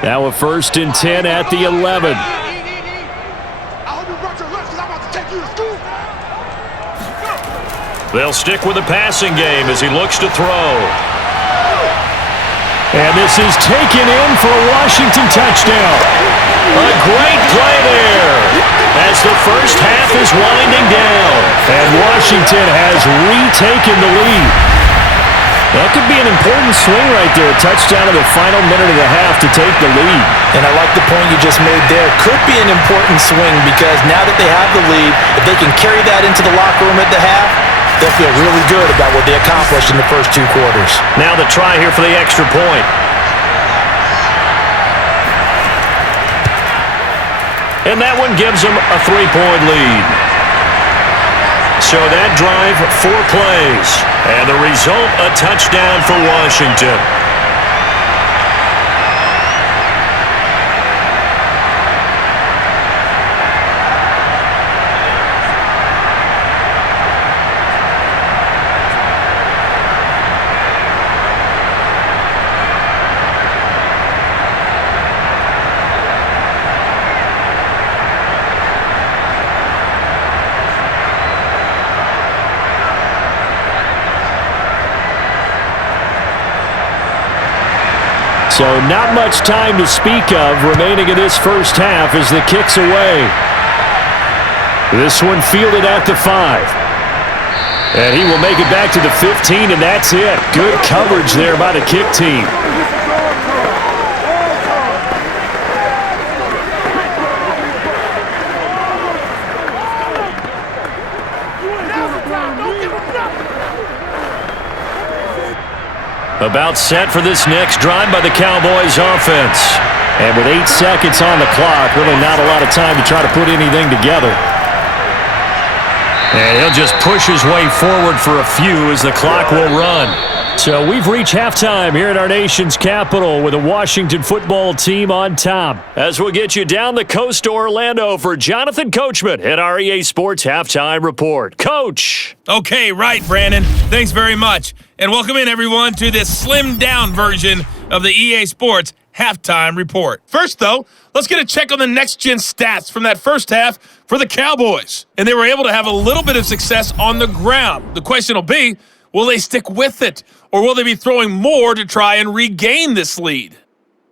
Now a 1st and 10 at the 11. They'll stick with the passing game as he looks to throw. And this is taken in for a Washington touchdown. A great play there as the first half is winding down. And Washington has retaken the lead. That could be an important swing right there. A touchdown in the final minute of the half to take the lead. And I like the point you just made there. Could be an important swing because now that they have the lead, if they can carry that into the locker room at the half, they'll feel really good about what they accomplished in the first 2 quarters. Now the try here for the extra point. And that one gives them a 3-point lead. So that drive, 4 plays. And the result, a touchdown for Washington. So not much time to speak of remaining in this first half as the kick's away. This one fielded at the 5. And he will make it back to the 15, and that's it. Good coverage there by the kick team. About set for this next drive by the Cowboys offense. And with 8 seconds on the clock, really not a lot of time to try to put anything together. And he'll just push his way forward for a few as the clock will run. So we've reached halftime here at our nation's capital with the Washington football team on top. As we'll get you down the coast to Orlando for Jonathan Coachman at our EA Sports Halftime Report. Coach! Okay, right, Brandon. Thanks very much. And welcome in, everyone, to this slimmed-down version of the EA Sports Halftime Report. First, though, let's get a check on the next-gen stats from that first half for the Cowboys. And they were able to have a little bit of success on the ground. The question will be, will they stick with it? Or will they be throwing more to try and regain this lead?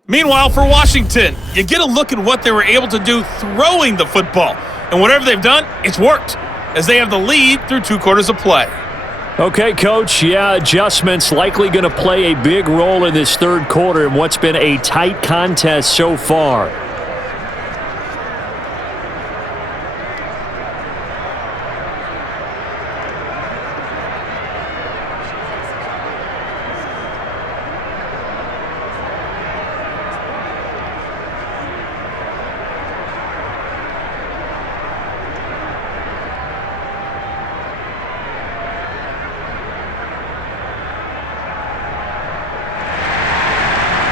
Meanwhile, for Washington, you get a look at what they were able to do throwing the football. And whatever they've done, it's worked, as they have the lead through 2 quarters of play. Okay, Coach, yeah, adjustments likely going to play a big role in this third quarter in what's been a tight contest so far.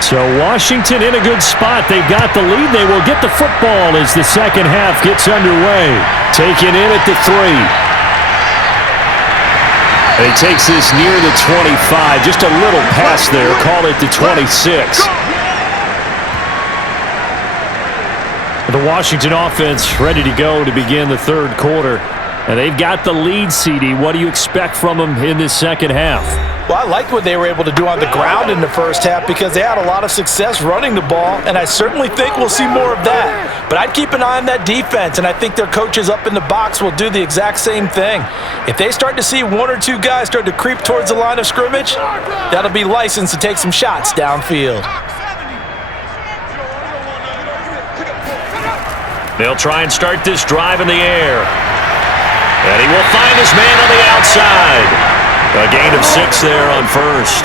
So Washington in a good spot. They've got the lead. They will get the football as the second half gets underway. Taken in at the 3. And he takes this near the 25. Just a little pass there. Call it the 26. The Washington offense ready to go to begin the third quarter. And they've got the lead, CD. What do you expect from them in this second half? Well, I liked what they were able to do on the ground in the first half because they had a lot of success running the ball, and I certainly think we'll see more of that. But I'd keep an eye on that defense, and I think their coaches up in the box will do the exact same thing. If they start to see 1 or 2 guys start to creep towards the line of scrimmage, that'll be licensed to take some shots downfield. They'll try and start this drive in the air. And he will find his man on the outside. A gain of 6 there on first.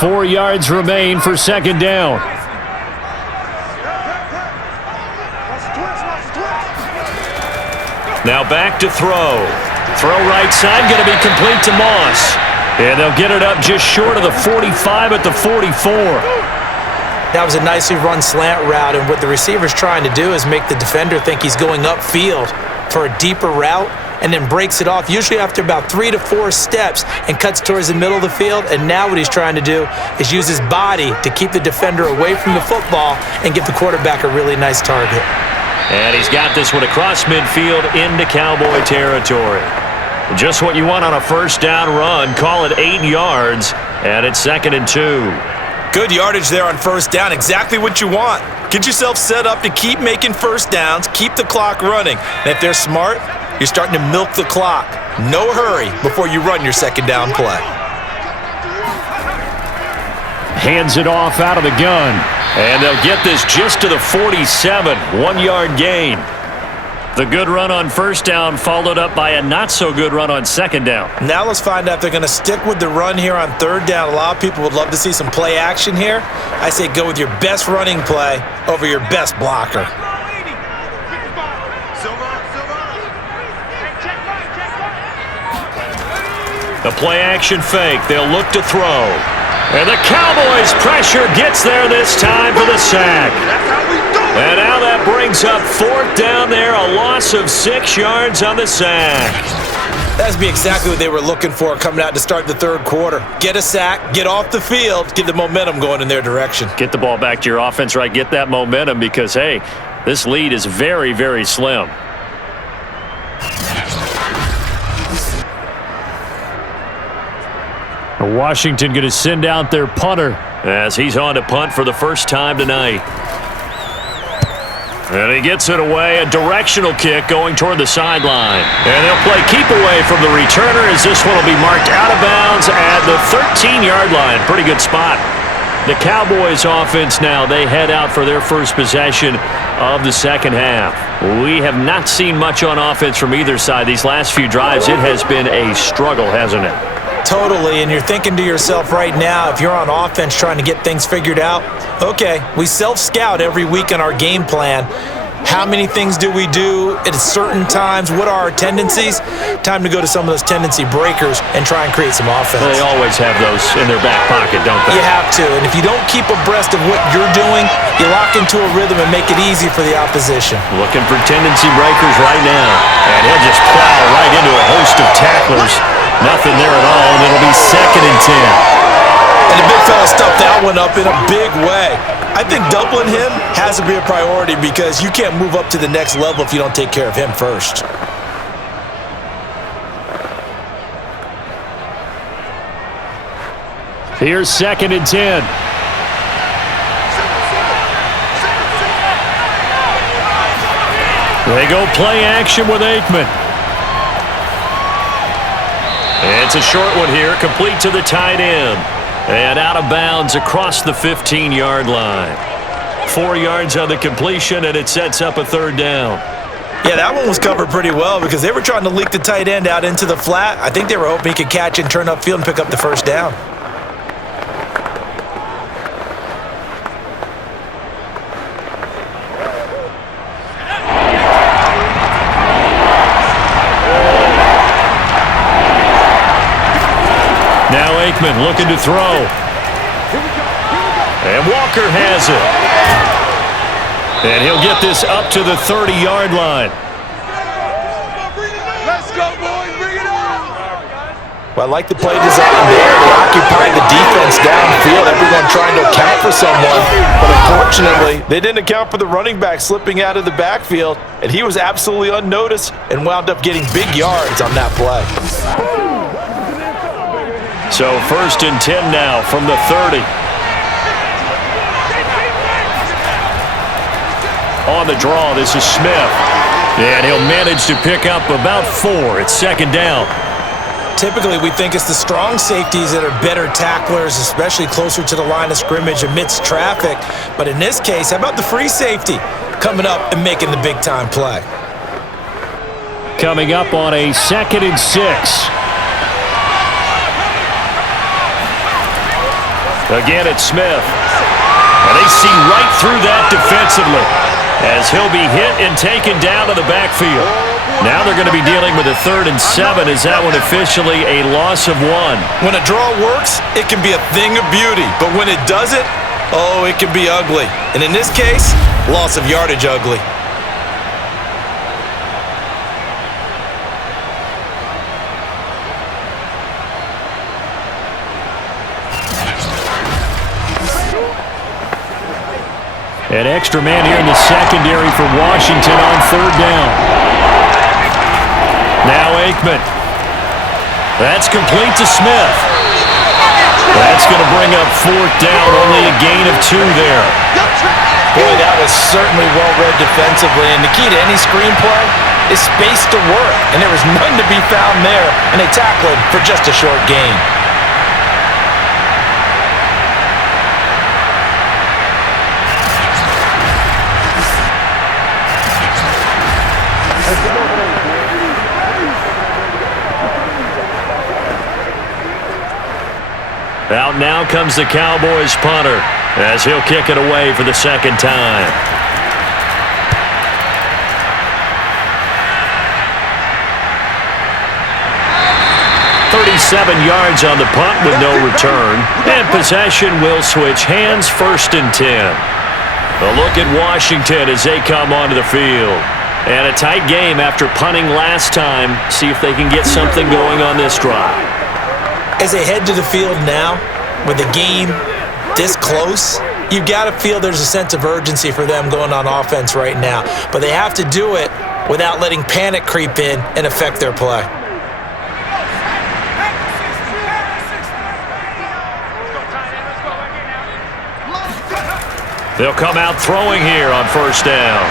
Four yards remain for second down. Now back to throw. Throw right side, going to be complete to Moss. And they'll get it up just short of the 45 at the 44. That was a nicely run slant route, and what the receiver's trying to do is make the defender think he's going upfield for a deeper route and then breaks it off, usually after about 3 to 4 steps, and cuts towards the middle of the field. And now what he's trying to do is use his body to keep the defender away from the football and give the quarterback a really nice target. And he's got this one across midfield into Cowboy territory. Just what you want on a first down run. Call it 8 yards, and it's 2nd and 2. Good yardage there on first down. Exactly what you want. Get yourself set up to keep making first downs, keep the clock running. And if they're smart, you're starting to milk the clock. No hurry before you run your second down play. Hands it off out of the gun. And they'll get this just to the 47. 1-yard gain. The good run on first down followed up by a not-so-good run on second down. Now let's find out if they're going to stick with the run here on third down. A lot of people would love to see some play action here. I say go with your best running play over your best blocker. The play action fake. They'll look to throw. And the Cowboys' pressure gets there this time for the sack. And now that brings up 4th down there, a loss of 6 yards on the sack. That'd be exactly what they were looking for coming out to start the third quarter. Get a sack, get off the field, get the momentum going in their direction. Get the ball back to your offense, right? Get that momentum because, hey, this lead is very, very slim. Washington going to send out their punter. As he's on to punt for the first time tonight. And he gets it away, a directional kick going toward the sideline. And they'll play keep away from the returner as this one will be marked out of bounds at the 13-yard line. Pretty good spot. The Cowboys offense now, they head out for their first possession of the second half. We have not seen much on offense from either side. These last few drives, it has been a struggle, hasn't it? Totally, and you're thinking to yourself right now, if you're on offense trying to get things figured out, okay, we self-scout every week on our game plan. How many things do we do at certain times? What are our tendencies? Time to go to some of those tendency breakers and try and create some offense. They always have those in their back pocket, don't they? You have to, and if you don't keep abreast of what you're doing, you lock into a rhythm and make it easy for the opposition. Looking for tendency breakers right now, and he'll just plow right into a host of tacklers. Nothing there at all, and it'll be 2nd and 10. And the big fella stuffed that one up in a big way. I think doubling him has to be a priority because you can't move up to the next level if you don't take care of him first. Here's 2nd and 10. They go play action with Aikman. It's a short one here, complete to the tight end. And out of bounds across the 15-yard line. 4 yards on the completion, and it sets up a third down. Yeah, that one was covered pretty well because they were trying to leak the tight end out into the flat. I think they were hoping he could catch and turn upfield and pick up the first down. Now Aikman looking to throw. And Walker has it. And he'll get this up to the 30-yard line. Let's go, boys. Bring it on. Well, I like the play design there. They occupied the defense downfield, everyone trying to account for someone. But unfortunately, they didn't account for the running back slipping out of the backfield, and he was absolutely unnoticed and wound up getting big yards on that play. So 1st and 10 now from the 30. On the draw, this is Smith. And he'll manage to pick up about 4. It's 2nd down. Typically, we think it's the strong safeties that are better tacklers, especially closer to the line of scrimmage amidst traffic. But in this case, how about the free safety coming up and making the big-time play? Coming up on a 2nd and 6. Again, it's Smith. And they see right through that defensively as he'll be hit and taken down to the backfield. Now they're going to be dealing with a 3rd and 7. Is that one officially a loss of 1? When a draw works, it can be a thing of beauty. But when it doesn't, oh, it can be ugly. And in this case, loss of yardage ugly. An extra man here in the secondary for Washington on 3rd down. Now Aikman. That's complete to Smith. That's going to bring up 4th down, only a gain of 2 there. Boy, that was certainly well-read defensively, and the key to any screenplay is space to work, and there was none to be found there, and they tackled for just a short gain. Out now comes the Cowboys punter as he'll kick it away for the 2nd time. "37 yards on the punt with no return. And possession will switch hands, 1st and 10. A look at Washington as they come onto the field. And a tight game after punting last time. See if they can get something going on this drive. As they head to the field now, with the game this close, you've got to feel there's a sense of urgency for them going on offense right now. But they have to do it without letting panic creep in and affect their play. They'll come out throwing here on 1st down.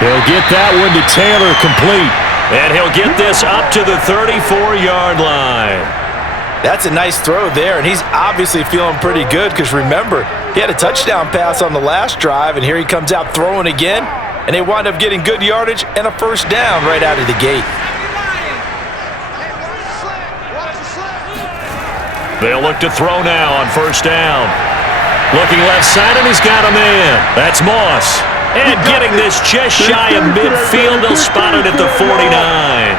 He'll get that one to Taylor, complete. And he'll get this up to the 34-yard line. That's a nice throw there, and he's obviously feeling pretty good because, remember, he had a touchdown pass on the last drive, and here he comes out throwing again, and they wind up getting good yardage and a 1st down right out of the gate. They'll look to throw now on 1st down. Looking left side, and he's got a man. That's Moss. And getting this just shy of midfield, they'll spot it at the 49.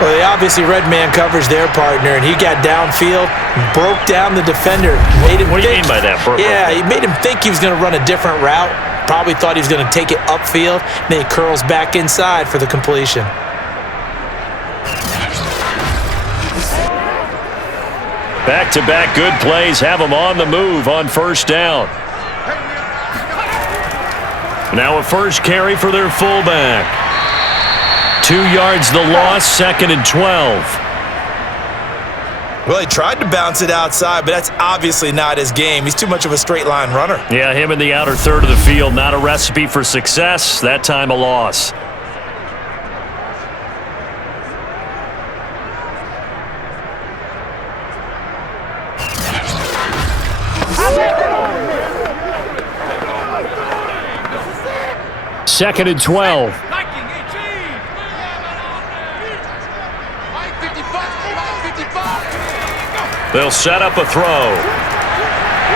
Well, they obviously read man coverage their partner, and he got downfield, broke down the defender. Made him what do you mean by that? Yeah, he made him think he was going to run a different route. Probably thought he was going to take it upfield. Then he curls back inside for the completion. Back-to-back good plays have him on the move on 1st down. Now a 1st carry for their fullback. 2 yards the loss, 2nd and 12. Well, he tried to bounce it outside, but that's obviously not his game. He's too much of a straight-line runner. Yeah, him in the outer 3rd of the field, not a recipe for success. That time a loss. Second and 12. They'll set up a throw.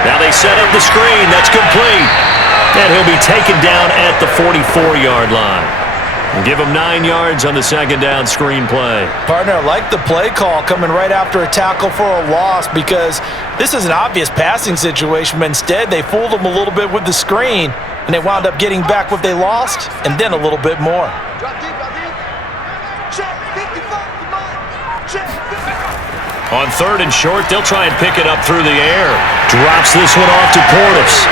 Now they set up the screen. That's complete. And he'll be taken down at the 44-yard line. And give him 9 yards on the second down screen play. Partner, I like the play call coming right after a tackle for a loss because this is an obvious passing situation, but instead they fooled him a little bit with the screen, and they wound up getting back what they lost and then a little bit more. On 3rd and short, they'll try and pick it up through the air. Drops this one off to Portis.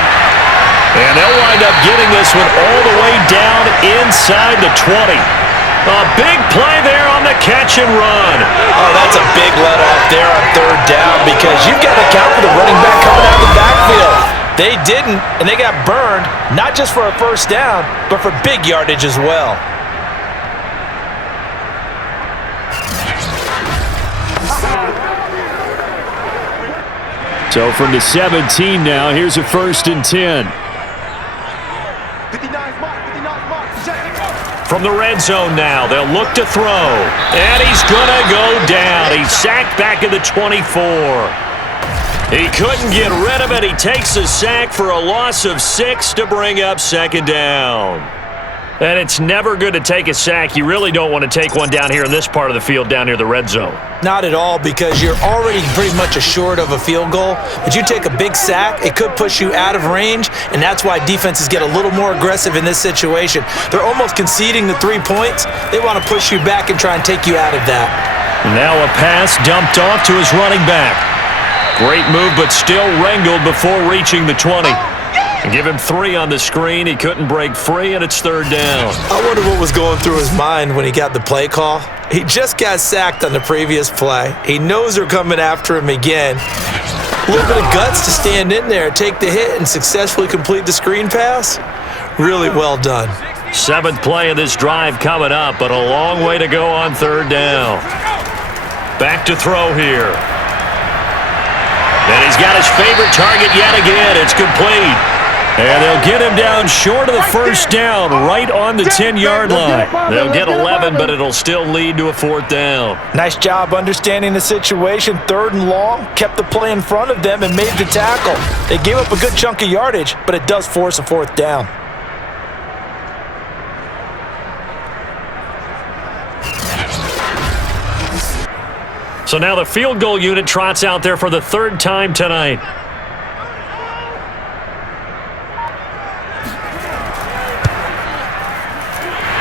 And they'll wind up getting this one all the way down inside the 20. A big play there on the catch and run. Oh, that's a big let-off there on 3rd down because you've got to account for the running back coming out of the backfield. They didn't, and they got burned, not just for a first down, but for big yardage as well. So from the 17 now, here's a 1st and 10. From the red zone now, they'll look to throw. And he's going to go down. He's sacked back at the 24. He couldn't get rid of it. He takes a sack for a loss of 6 to bring up 2nd down. And it's never good to take a sack. You really don't want to take one down here in this part of the field, down near the red zone. Not at all, because you're already pretty much assured of a field goal. But you take a big sack, it could push you out of range, and that's why defenses get a little more aggressive in this situation. They're almost conceding the 3 points. They want to push you back and try and take you out of that. Now a pass dumped off to his running back. Great move, but still wrangled before reaching the 20. And give him 3 on the screen. He couldn't break free, and it's 3rd down. I wonder what was going through his mind when he got the play call. He just got sacked on the previous play. He knows they're coming after him again. A little bit of guts to stand in there, take the hit, and successfully complete the screen pass. Really well done. 7th play of this drive coming up, but a long way to go on 3rd down. Back to throw here. And he's got his favorite target yet again. It's complete. And they'll get him down short of the first down, right on the 10-yard line. They'll get 11, but it'll still lead to a 4th down. Nice job understanding the situation. 3rd and long, kept the play in front of them and made the tackle. They gave up a good chunk of yardage, but it does force a 4th down. So now the field goal unit trots out there for the 3rd time tonight.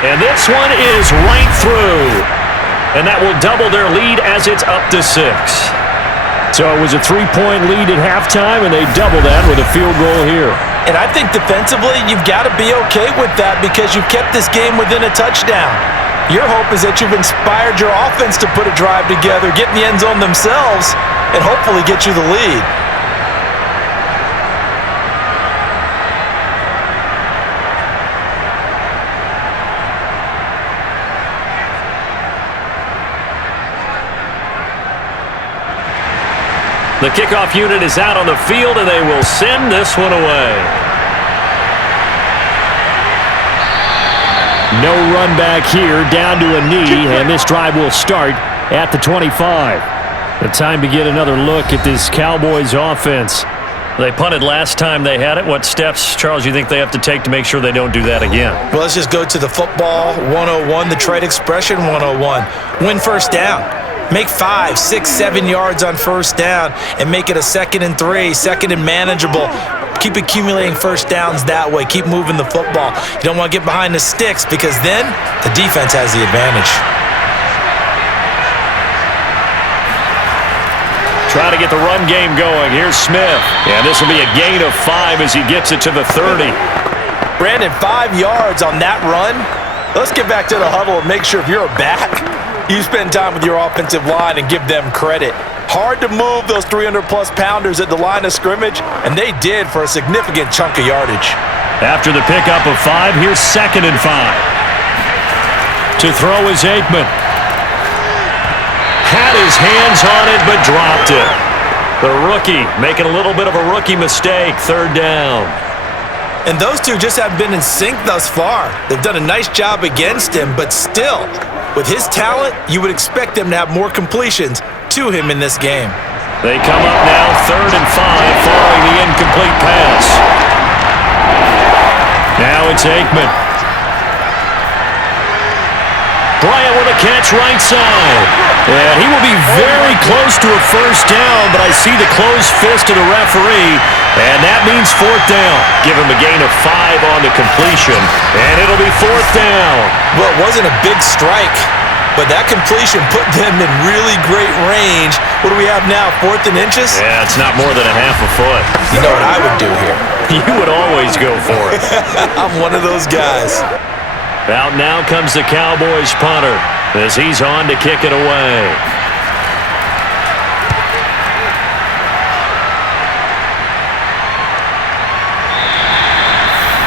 And this one is right through. And that will double their lead as it's up to 6. So it was a 3-point lead at halftime, and they double that with a field goal here. And I think defensively, you've got to be okay with that because you've kept this game within a touchdown. Your hope is that you've inspired your offense to put a drive together, get in the end zone themselves, and hopefully get you the lead. The kickoff unit is out on the field, and they will send this one away. No run back here, down to a knee, and this drive will start at the 25. The time to get another look at this Cowboys offense. They punted last time they had it. What steps, Charles, you think they have to take to make sure they don't do that again? Well, let's just go to the football 101, the trade expression 101. Win first down. Make 5, 6, 7 yards on first down and make it a 2nd and 3, 2nd and manageable. Keep accumulating first downs that way. Keep moving the football. You don't want to get behind the sticks because then the defense has the advantage. Try to get the run game going. Here's Smith. And this will be a gain of 5 as he gets it to the 30. Brandon, 5 yards on that run. Let's get back to the huddle and make sure if you're a back, you spend time with your offensive line and give them credit. Hard to move those 300-plus pounders at the line of scrimmage, and they did for a significant chunk of yardage. After the pickup of 5, here's 2nd and 5. To throw is Aikman. Had his hands on it, but dropped it. The rookie making a little bit of a rookie mistake, 3rd down. And those two just haven't been in sync thus far. They've done a nice job against him, but still, with his talent, you would expect them to have more completions to him in this game. They come up now 3rd and 5 following the incomplete pass. Now it's Aikman. Bryant with a catch right side. And he will be very close to a first down, but I see the closed fist of the referee, and that means fourth down. Give him a gain of 5 on the completion, and it'll be fourth down. Well, it wasn't a big strike, but that completion put them in really great range. What do we have now, 4th and inches? Yeah, it's not more than a half a foot. You know what I would do here? You would always go for it. I'm one of those guys. Out now comes the Cowboys punter as he's on to kick it away.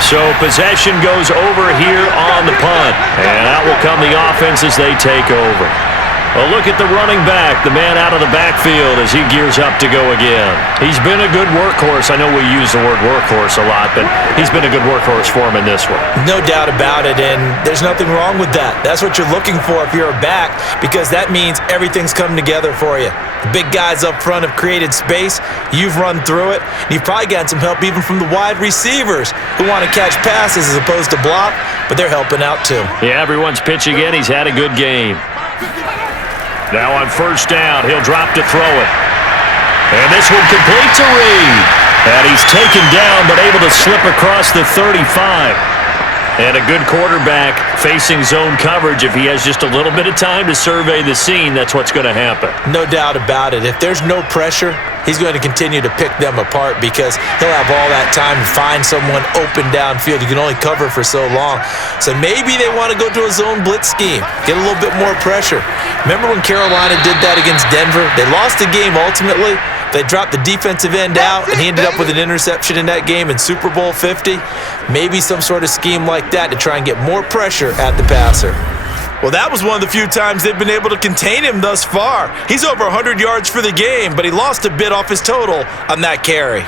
So possession goes over here on the punt. And out will come the offense as they take over. A look at the running back, the man out of the backfield as he gears up to go again. He's been a good workhorse. I know we use the word workhorse a lot, but he's been a good workhorse for him in this one. No doubt about it, and there's nothing wrong with that. That's what you're looking for if you're a back, because that means everything's come together for you. The big guys up front have created space. You've run through it. And you've probably gotten some help even from the wide receivers who want to catch passes as opposed to block, but they're helping out too. Yeah, everyone's pitching in. He's had a good game. Now on first down, he'll drop to throw it. And this one complete to Reed. And he's taken down, but able to slip across the 35. And a good quarterback facing zone coverage. If he has just a little bit of time to survey the scene, that's what's going to happen. No doubt about it. If there's no pressure, he's going to continue to pick them apart because he'll have all that time to find someone open downfield. You can only cover for so long. So maybe they want to go to a zone blitz scheme, get a little bit more pressure. Remember when Carolina did that against Denver? They lost the game ultimately. They dropped the defensive end out, and he ended up with an interception in that game in Super Bowl 50. Maybe some sort of scheme like that to try and get more pressure at the passer. Well, that was one of the few times they've been able to contain him thus far. He's over 100 yards for the game, but he lost a bit off his total on that carry.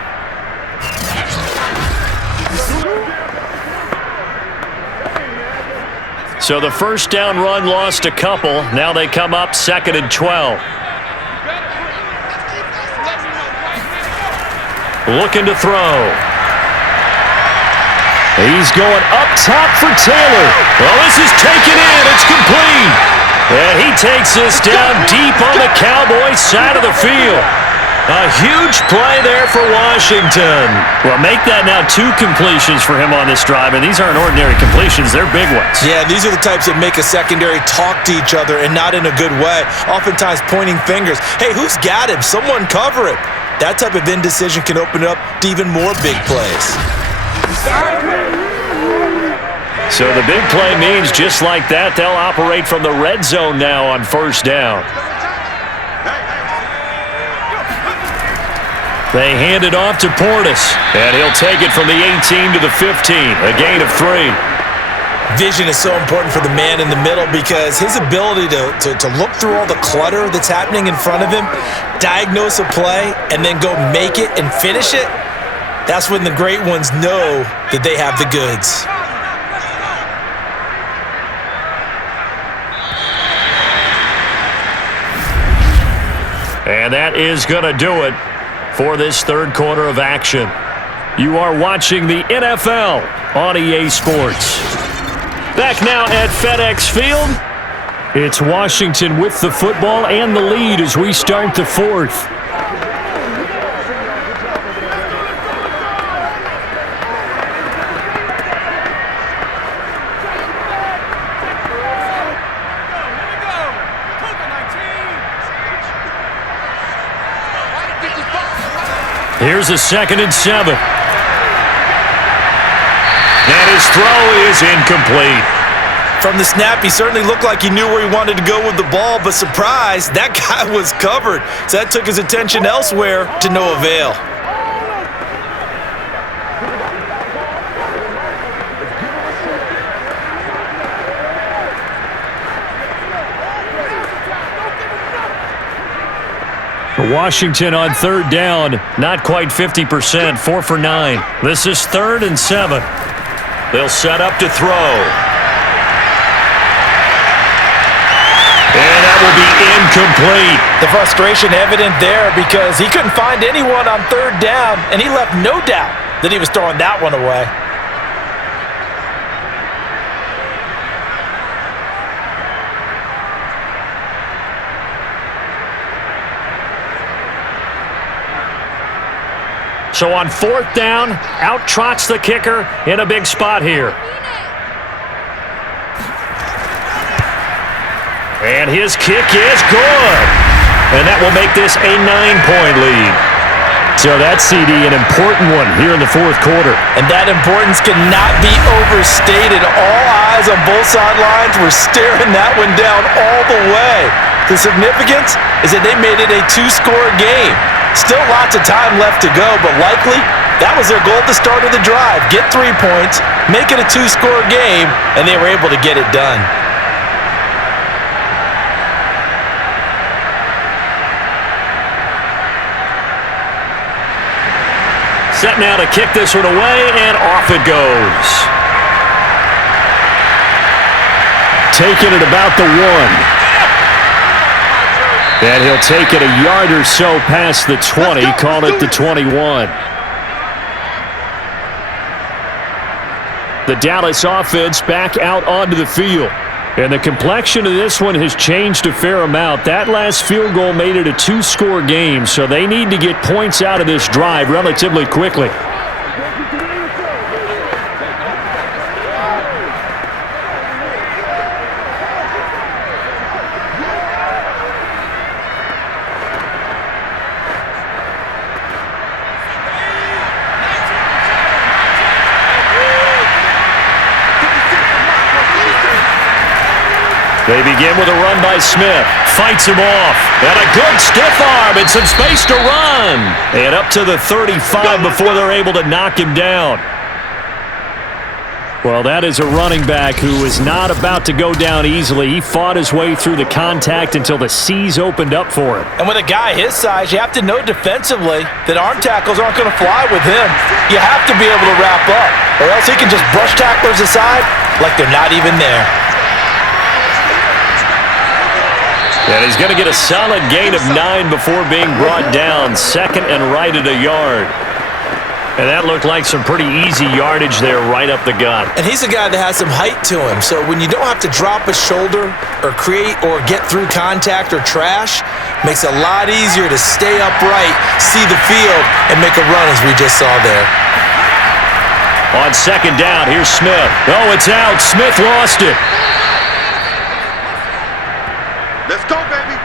So the first down run lost a couple. Now they come up 2nd and 12. Looking to throw. He's going up top for Taylor. Well, this is taken in. It's complete. And he takes this down deep on the Cowboys side of the field. A huge play there for Washington. Well, make that now 2 completions for him on this drive, and these aren't ordinary completions. They're big ones. Yeah, these are the types that make a secondary talk to each other and not in a good way, oftentimes pointing fingers. Hey, who's got him? Someone cover it. That type of indecision can open it up to even more big plays. So the big play means just like that, they'll operate from the red zone now on first down. They hand it off to Portis, and he'll take it from the 18 to the 15, a gain of 3. Vision is so important for the man in the middle because his ability to look through all the clutter that's happening in front of him, diagnose a play, and then go make it and finish it, that's when the great ones know that they have the goods. And that is going to do it for this third quarter of action. You are watching the NFL on EA Sports. Back now at FedEx Field. It's Washington with the football and the lead as we start the fourth. Here's a 2nd and 7. And his throw is incomplete. From the snap, he certainly looked like he knew where he wanted to go with the ball, but surprise, that guy was covered. So that took his attention elsewhere to no avail. Washington on third down, not quite 50%, 4 for 9. This is 3rd and 7. They'll set up to throw. And that will be incomplete. The frustration evident there because he couldn't find anyone on third down, and he left no doubt that he was throwing that one away. So on 4th down, out trots the kicker in a big spot here. And his kick is good. And that will make this a 9-point lead. So that CD, an important one here in the 4th quarter. And that importance cannot be overstated. All eyes on both sidelines were staring that one down all the way. The significance is that they made it a 2-score game. Still lots of time left to go, but likely that was their goal at the start of the drive. Get 3 points, make it a 2-score game, and they were able to get it done. Set now to kick this one away, and off it goes. Taking it about the 1. And he'll take it a yard or so past the 20, call it the 21. The Dallas offense back out onto the field. And the complexion of this one has changed a fair amount. That last field goal made it a 2-score game, so they need to get points out of this drive relatively quickly. They begin with a run by Smith. Fights him off. And a good stiff arm and some space to run. And up to the 35 before they're able to knock him down. Well, that is a running back who is not about to go down easily. He fought his way through the contact until the C's opened up for him. And with a guy his size, you have to know defensively that arm tackles aren't going to fly with him. You have to be able to wrap up, or else he can just brush tacklers aside like they're not even there. And he's going to get a solid gain of 9 before being brought down. 2nd and right at a yard. And that looked like some pretty easy yardage there right up the gut. And he's a guy that has some height to him. So when you don't have to drop a shoulder or create or get through contact or trash, makes it a lot easier to stay upright, see the field, and make a run as we just saw there. On 2nd down, here's Smith. Oh, it's out. Smith lost it. Let's go, baby.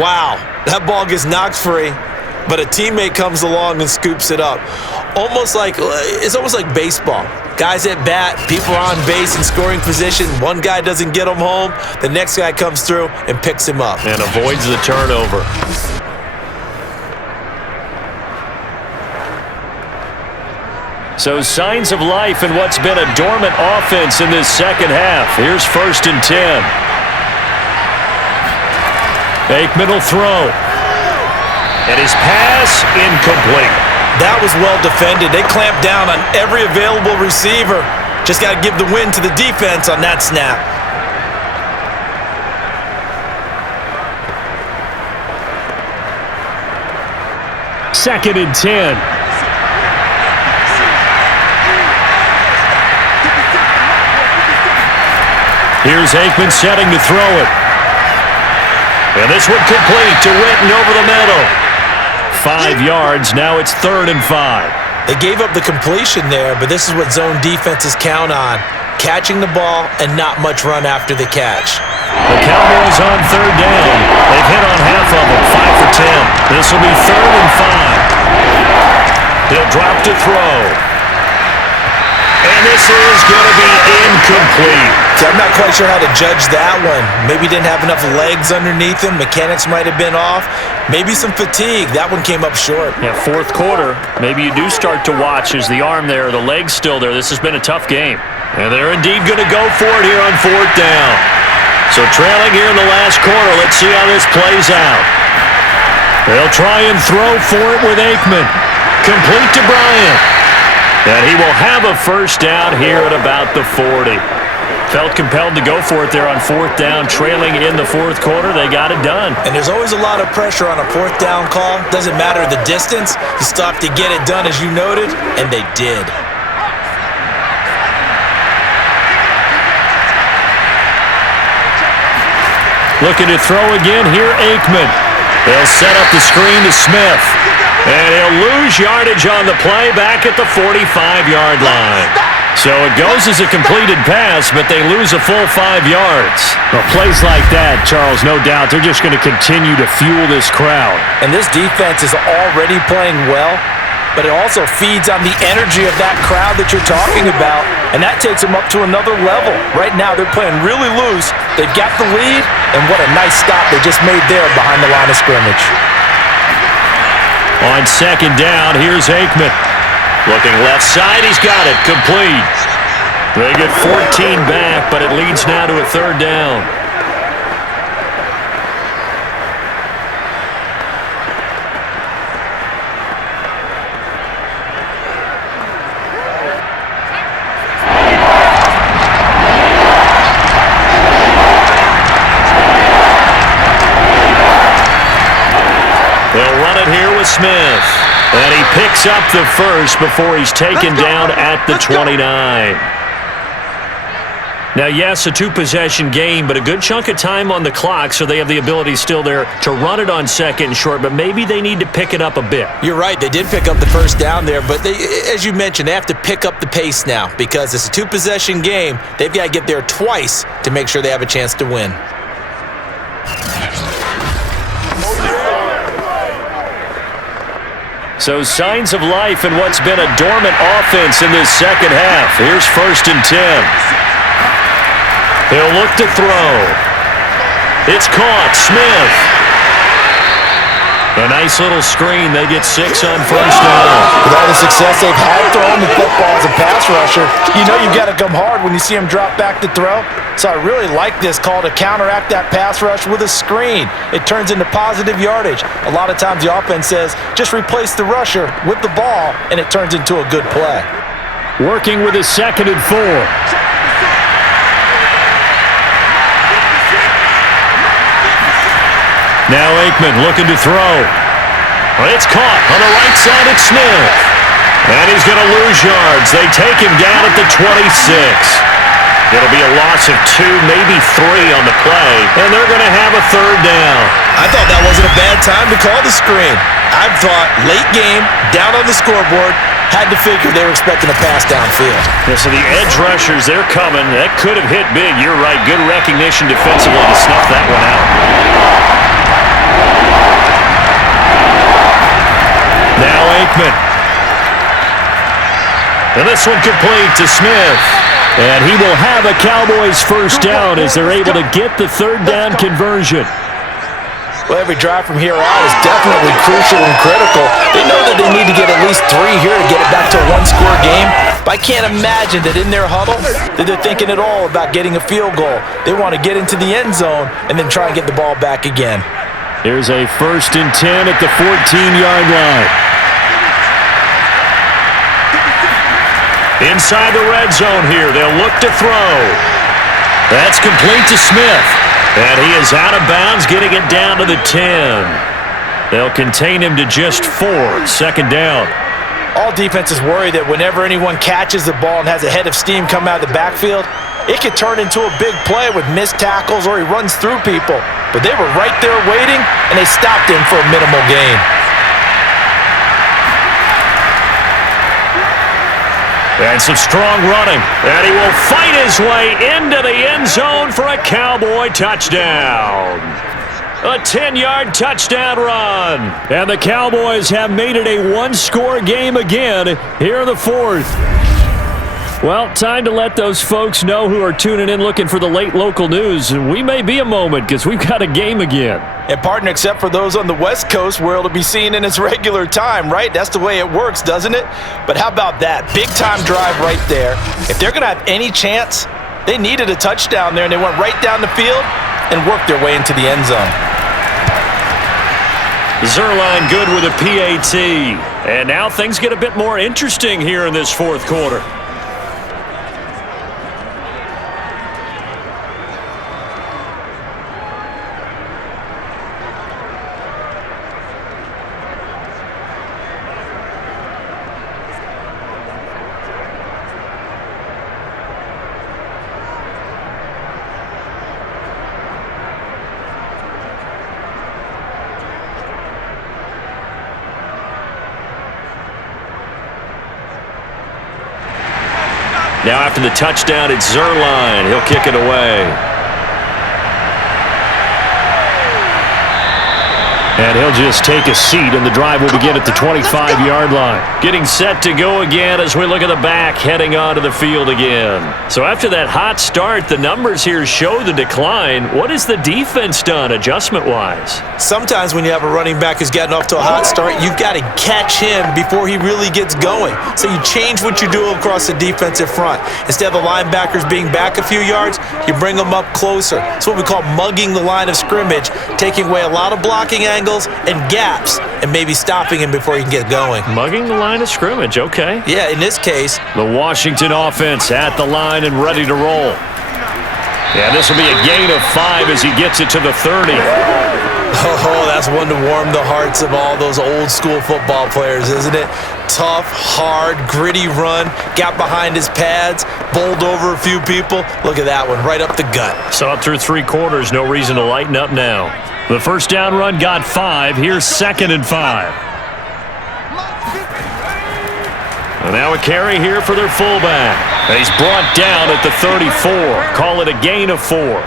Wow, that ball gets knocked free, but a teammate comes along and scoops it up. It's almost like baseball. Guys at bat, people are on base in scoring position. One guy doesn't get him home, the next guy comes through and picks him up. And avoids the turnover. So signs of life in what's been a dormant offense in this second half. Here's 1st and 10. Aikman will throw. And his pass incomplete. That was well defended. They clamped down on every available receiver. Just got to give the win to the defense on that snap. 2nd and 10. Here's Aikman setting to throw it. And this one complete to Witten over the middle. 5 yards, now it's 3rd and 5. They gave up the completion there, but this is what zone defenses count on. Catching the ball and not much run after the catch. The Cowboys on 3rd down. They've hit on half of them, 5 for 10. This will be 3rd and 5. He'll drop to throw. And this is going to be incomplete. So I'm not quite sure how to judge that one. Maybe didn't have enough legs underneath him. Mechanics might have been off. Maybe some fatigue. That one came up short. Yeah, 4th quarter. Maybe you do start to watch as the arm there, the leg's still there. This has been a tough game. And they're indeed going to go for it here on 4th down. So trailing here in the last quarter. Let's see how this plays out. They'll try and throw for it with Aikman. Complete to Bryant. And he will have a 1st down here at about the 40. Felt compelled to go for it there on 4th down, trailing in the 4th quarter. They got it done. And there's always a lot of pressure on a 4th down call. Doesn't matter the distance. You still have to get it done, as you noted, and they did. Looking to throw again here, Aikman. They'll set up the screen to Smith. And he'll lose yardage on the play back at the 45-yard line. So it goes as a completed pass, but they lose a full 5 yards. Well, plays like that, Charles, no doubt, they're just going to continue to fuel this crowd. And this defense is already playing well, but it also feeds on the energy of that crowd that you're talking about, and that takes them up to another level. Right now, they're playing really loose. They've got the lead, and what a nice stop they just made there behind the line of scrimmage. On second down, here's Aikman. Looking left side, he's got it, complete. They get 14 back, but it leads now to a third down. They'll run it here with Smith. And he picks up the first before he's taken down at the 29. Now, yes, a two-possession game, but a good chunk of time on the clock, so they have the ability still there to run it on second and short, but maybe they need to pick it up a bit. You're right. They did pick up the first down there, but they, as you mentioned, they have to pick up the pace now because it's a two-possession game. They've got to get there twice to make sure they have a chance to win. So signs of life in what's been a dormant offense in this second half. Here's 1st and 10. He'll look to throw. It's caught. Smith. A nice little screen. They get 6 on first down. With all the success they've had throwing the football as a pass rusher, you know you've got to come hard when you see him drop back to throw. So I really like this call to counteract that pass rush with a screen. It turns into positive yardage. A lot of times the offense says, just replace the rusher with the ball, and it turns into a good play. Working with his 2nd and 4. Now Aikman looking to throw. It's caught on the right side at Smith. And he's going to lose yards. They take him down at the 26. It'll be a loss of 2, maybe 3 on the play, and they're going to have a third down. I thought that wasn't a bad time to call the screen. I thought late game, down on the scoreboard, had to figure they were expecting a pass downfield. Yeah, so the edge rushers, they're coming. That could have hit big. You're right. Good recognition defensively to snuff that one out. Now Aikman. And this one complete to Smith. And he will have a Cowboys first down as they're able to get the third down conversion. Well, every drive from here out is definitely crucial and critical. They know that they need to get at least 3 here to get it back to a one-score game. But I can't imagine that in their huddle that they're thinking at all about getting a field goal. They want to get into the end zone and then try and get the ball back again. There's a 1st and 10 at the 14-yard line. Inside the red zone here, they'll look to throw. That's complete to Smith. And he is out of bounds, getting it down to the 10. They'll contain him to just 4, 2nd down. All defenses worry that whenever anyone catches the ball and has a head of steam come out of the backfield, it could turn into a big play with missed tackles or he runs through people. But they were right there waiting, and they stopped him for a minimal gain. And some strong running. And he will fight his way into the end zone for a Cowboy touchdown. A 10-yard touchdown run. And the Cowboys have made it a one-score game again here in the 4th. Well, time to let those folks know who are tuning in looking for the late local news. We may be a moment because we've got a game again. And partner, except for those on the West Coast where it'll be seen in its regular time, right? That's the way it works, doesn't it? But how about that? Big-time drive right there. If they're going to have any chance, they needed a touchdown there, and they went right down the field and worked their way into the end zone. Zerline good with a PAT. And now things get a bit more interesting here in this 4th quarter. Now after the touchdown, it's Zerline. He'll kick it away. And he'll just take a seat, and the drive will begin at the 25-yard line. Getting set to go again as we look at the back, heading onto the field again. So after that hot start, the numbers here show the decline. What has the defense done adjustment-wise? Sometimes when you have a running back who's gotten off to a hot start, you've got to catch him before he really gets going. So you change what you do across the defensive front. Instead of the linebackers being back a few yards, you bring them up closer. It's what we call mugging the line of scrimmage, taking away a lot of blocking angles and gaps, and maybe stopping him before he can get going. Mugging the line of scrimmage, okay. Yeah, in this case. The Washington offense at the line and ready to roll. Yeah, this will be a gain of 5 as he gets it to the 30. Oh, that's one to warm the hearts of all those old school football players, isn't it? Tough, hard, gritty run, got behind his pads, bowled over a few people. Look at that one, right up the gut. Saw it through 3 quarters, no reason to lighten up now. The first down run got 5. Here's 2nd and 5. And now a carry here for their fullback. And he's brought down at the 34. Call it a gain of 4.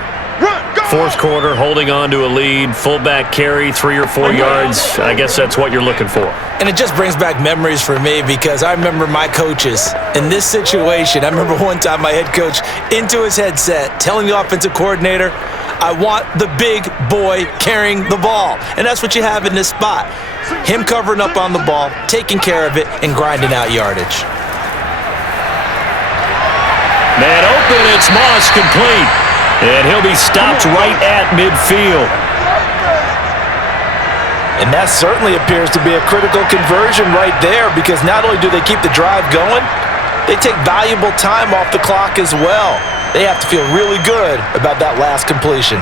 Fourth quarter, holding on to a lead. Fullback carry, 3 or 4 yards. I guess that's what you're looking for. And it just brings back memories for me because I remember my coaches in this situation. I remember one time my head coach into his headset telling the offensive coordinator, I want the big boy carrying the ball. And that's what you have in this spot. Him covering up on the ball, taking care of it, and grinding out yardage. Man open, it's Moss complete. And he'll be stopped right at midfield. And that certainly appears to be a critical conversion right there because not only do they keep the drive going, they take valuable time off the clock as well. They have to feel really good about that last completion.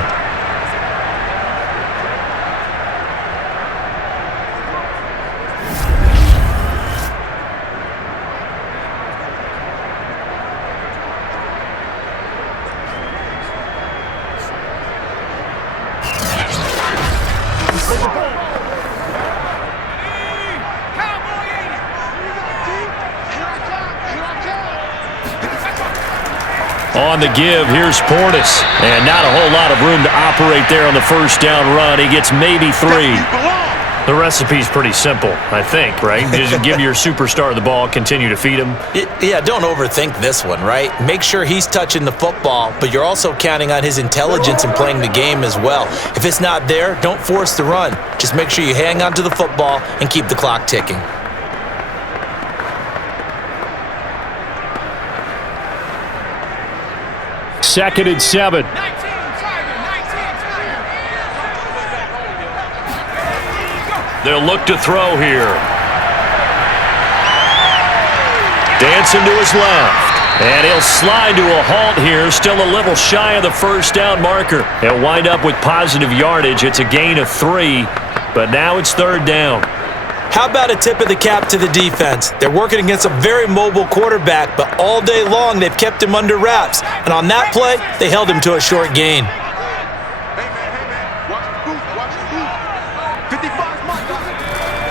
On the give, here's Portis. And not a whole lot of room to operate there on the first down run. He gets maybe 3. The recipe's pretty simple, I think, right? Just give your superstar the ball, continue to feed him. Yeah, don't overthink this one, right? Make sure he's touching the football, but you're also counting on his intelligence in playing the game as well. If it's not there, don't force the run. Just make sure you hang on to the football and keep the clock ticking. Second and 7. They'll look to throw here. Dancing to his left. And he'll slide to a halt here, still a little shy of the first down marker. He'll wind up with positive yardage. It's a gain of 3, but now it's 3rd down. How about a tip of the cap to the defense? They're working against a very mobile quarterback, but all day long they've kept him under wraps. And on that play, they held him to a short gain.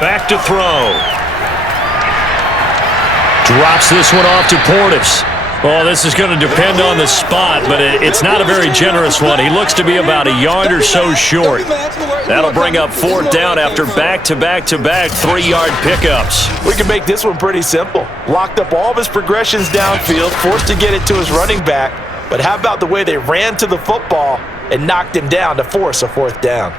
Back to throw. Drops this one off to Portis. Oh, this is going to depend on the spot, but it's not a very generous one. He looks to be about a yard or so short. That'll bring up 4th down after back-to-back-to-back 3-yard pickups. We can make this one pretty simple. Locked up all of his progressions downfield, forced to get it to his running back. But how about the way they ran to the football and knocked him down to force a 4th down?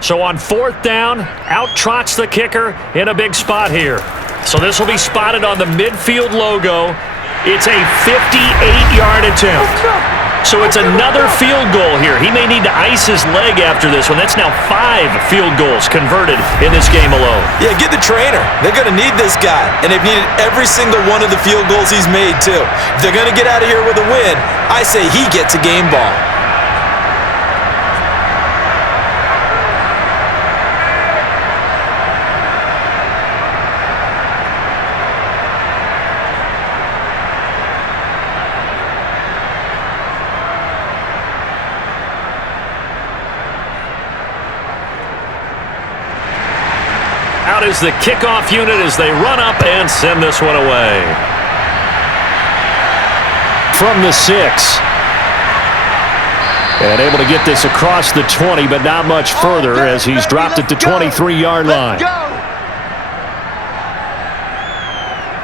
So on 4th down, out trots the kicker in a big spot here. So this will be spotted on the midfield logo. It's a 58-yard attempt. So it's another field goal here. He may need to ice his leg after this one. That's now 5 field goals converted in this game alone. Yeah, get the trainer. They're going to need this guy. And they've needed every single one of the field goals he's made, too. If they're going to get out of here with a win, I say he gets a game ball. Out is the kickoff unit as they run up and send this one away. from the 6. And able to get this across the 20, but not much further as he's dropped at the 23-yard line.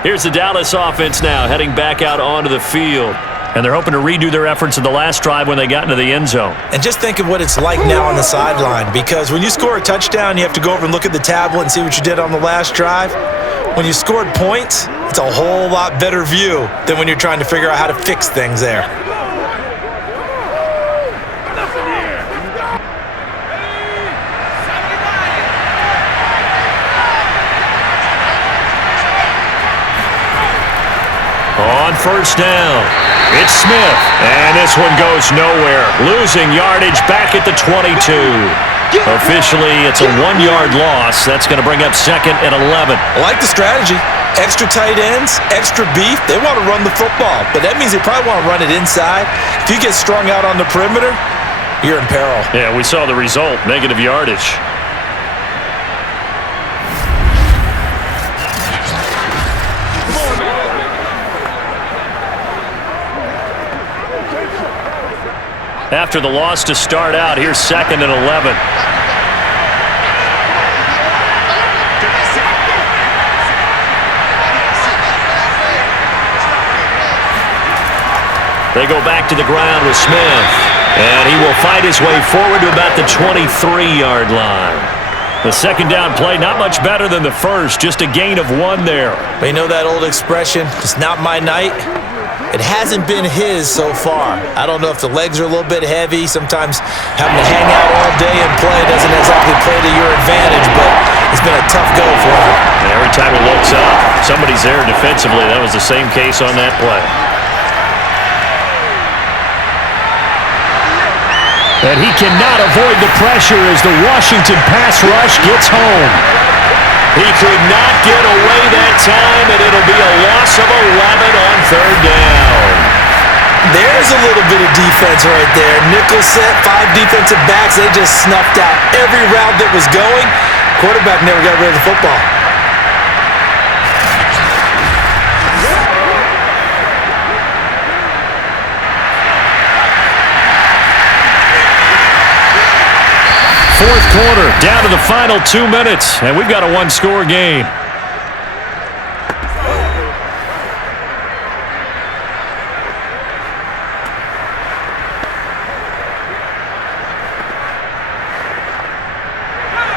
Here's the Dallas offense now heading back out onto the field. And they're hoping to redo their efforts in the last drive when they got into the end zone. And just think of what it's like now on the sideline, because when you score a touchdown, you have to go over and look at the tablet and see what you did on the last drive. When you scored points, it's a whole lot better view than when you're trying to figure out how to fix things there. On first down, it's Smith, and this one goes nowhere. Losing yardage back at the 22. Officially, it's a 1-yard loss. That's going to bring up 2nd and 11. I like the strategy. Extra tight ends, extra beef. They want to run the football, but that means they probably want to run it inside. If you get strung out on the perimeter, you're in peril. Yeah, we saw the result, negative yardage. After the loss to start out, here's 2nd and 11. They go back to the ground with Smith, and he will fight his way forward to about the 23-yard line. The second down play, not much better than the first, just a gain of 1 there. You know that old expression, it's not my night? It hasn't been his so far. I don't know if the legs are a little bit heavy. Sometimes having to hang out all day and play doesn't exactly play to your advantage, but it's been a tough go for him. And every time he looks up, somebody's there defensively. That was the same case on that play. And he cannot avoid the pressure as the Washington pass rush gets home. He could not get away that time, and it'll be a loss of 11 on 3rd down. There's a little bit of defense right there. Nickel set, 5 defensive backs. They just snuffed out every route that was going. Quarterback never got rid of the football. Fourth quarter, down to the final 2 minutes, and we've got a 1-score game.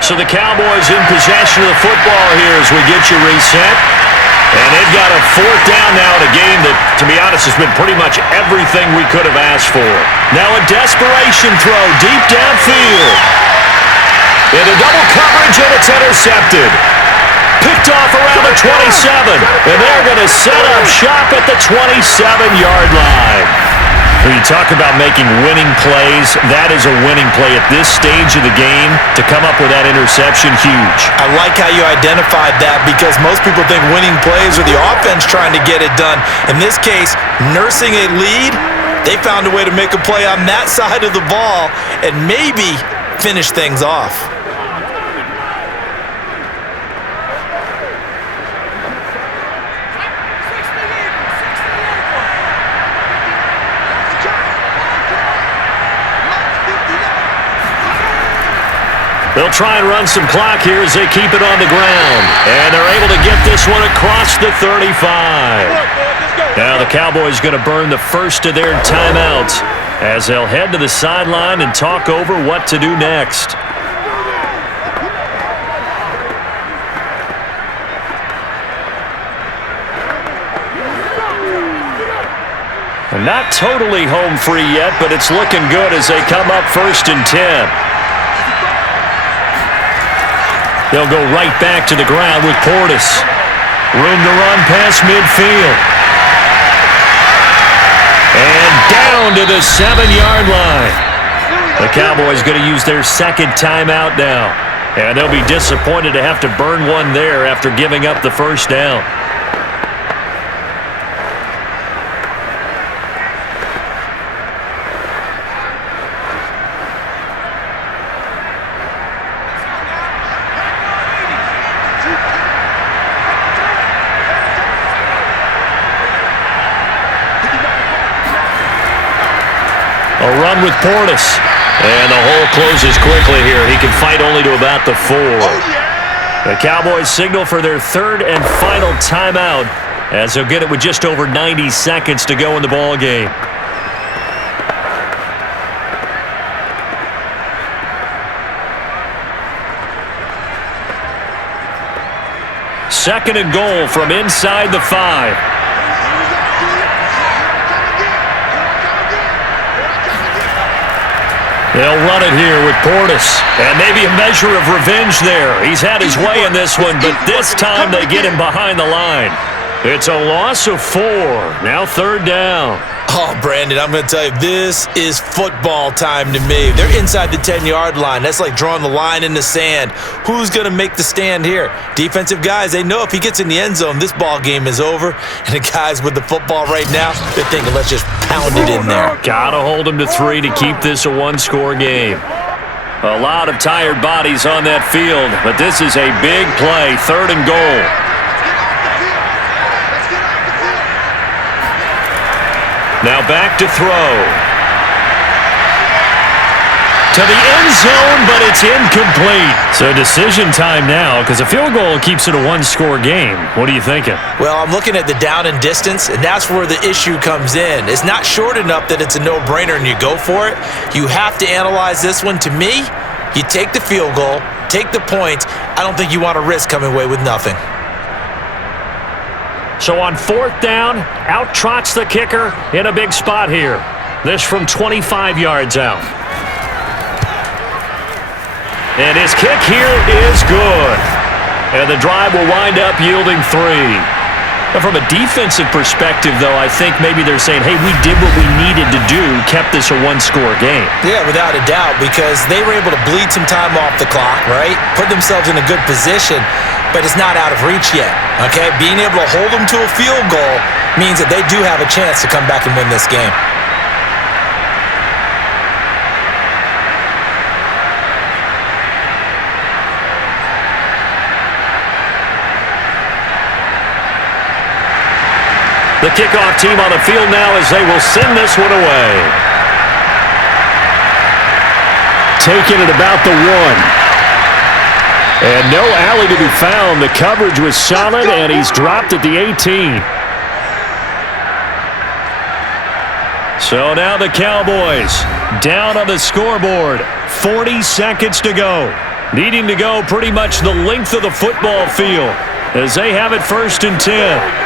So the Cowboys in possession of the football here as we get you reset. And they've got a 4th down now in a game that, to be honest, has been pretty much everything we could have asked for. Now a desperation throw deep downfield. Into double coverage, and it's intercepted. Picked off around the 27, and they're going to set up shop at the 27-yard line. When you talk about making winning plays, that is a winning play at this stage of the game. To come up with that interception, huge. I like how you identified that, because most people think winning plays are the offense trying to get it done. In this case, nursing a lead, they found a way to make a play on that side of the ball and maybe finish things off. They'll try and run some clock here as they keep it on the ground. And they're able to get this one across the 35. Now the Cowboys going to burn the first of their timeouts as they'll head to the sideline and talk over what to do next. And not totally home free yet, but it's looking good as they come up 1st and 10. They'll go right back to the ground with Portis. Room to run past midfield. And down to the 7-yard line. The Cowboys going to use their 2nd timeout now. And they'll be disappointed to have to burn one there after giving up the 1st down. A run with Portis. And the hole closes quickly here. He can fight only to about the 4. The Cowboys signal for their third and final timeout as they'll get it with just over 90 seconds to go in the ball game. Second and goal from inside the 5. They'll run it here with Portis. And maybe a measure of revenge there. He's had his way in this one, but this time they get him behind the line. It's a loss of 4. Now third down. Oh, Brandon, I'm going to tell you, this is football time to me. They're inside the 10-yard line. That's like drawing the line in the sand. Who's going to make the stand here? Defensive guys, they know if he gets in the end zone, this ball game is over. And the guys with the football right now, they're thinking, let's just pound it in there. Gotta hold him to 3 to keep this a one-score game. A lot of tired bodies on that field, but this is a big play, third and goal. Now back to throw. To the end zone, but it's incomplete. So decision time now, because a field goal keeps it a one-score game. What are you thinking? Well, I'm looking at the down and distance, and that's where the issue comes in. It's not short enough that it's a no-brainer and you go for it. You have to analyze this one. To me, you take the field goal, take the points. I don't think you want to risk coming away with nothing. So on fourth down, out trots the kicker in a big spot here. This from 25 yards out. And his kick here is good. And the drive will wind up yielding 3. But from a defensive perspective, though, I think maybe they're saying, hey, we did what we needed to do, kept this a one-score game. Yeah, without a doubt, because they were able to bleed some time off the clock, right? Put themselves in a good position, but it's not out of reach yet, okay? Being able to hold them to a field goal means that they do have a chance to come back and win this game. The kickoff team on the field now as they will send this one away. Taking it about the 1. And no alley to be found. The coverage was solid, and he's dropped at the 18. So now the Cowboys down on the scoreboard. 40 seconds to go. Needing to go pretty much the length of the football field as they have it first and 10.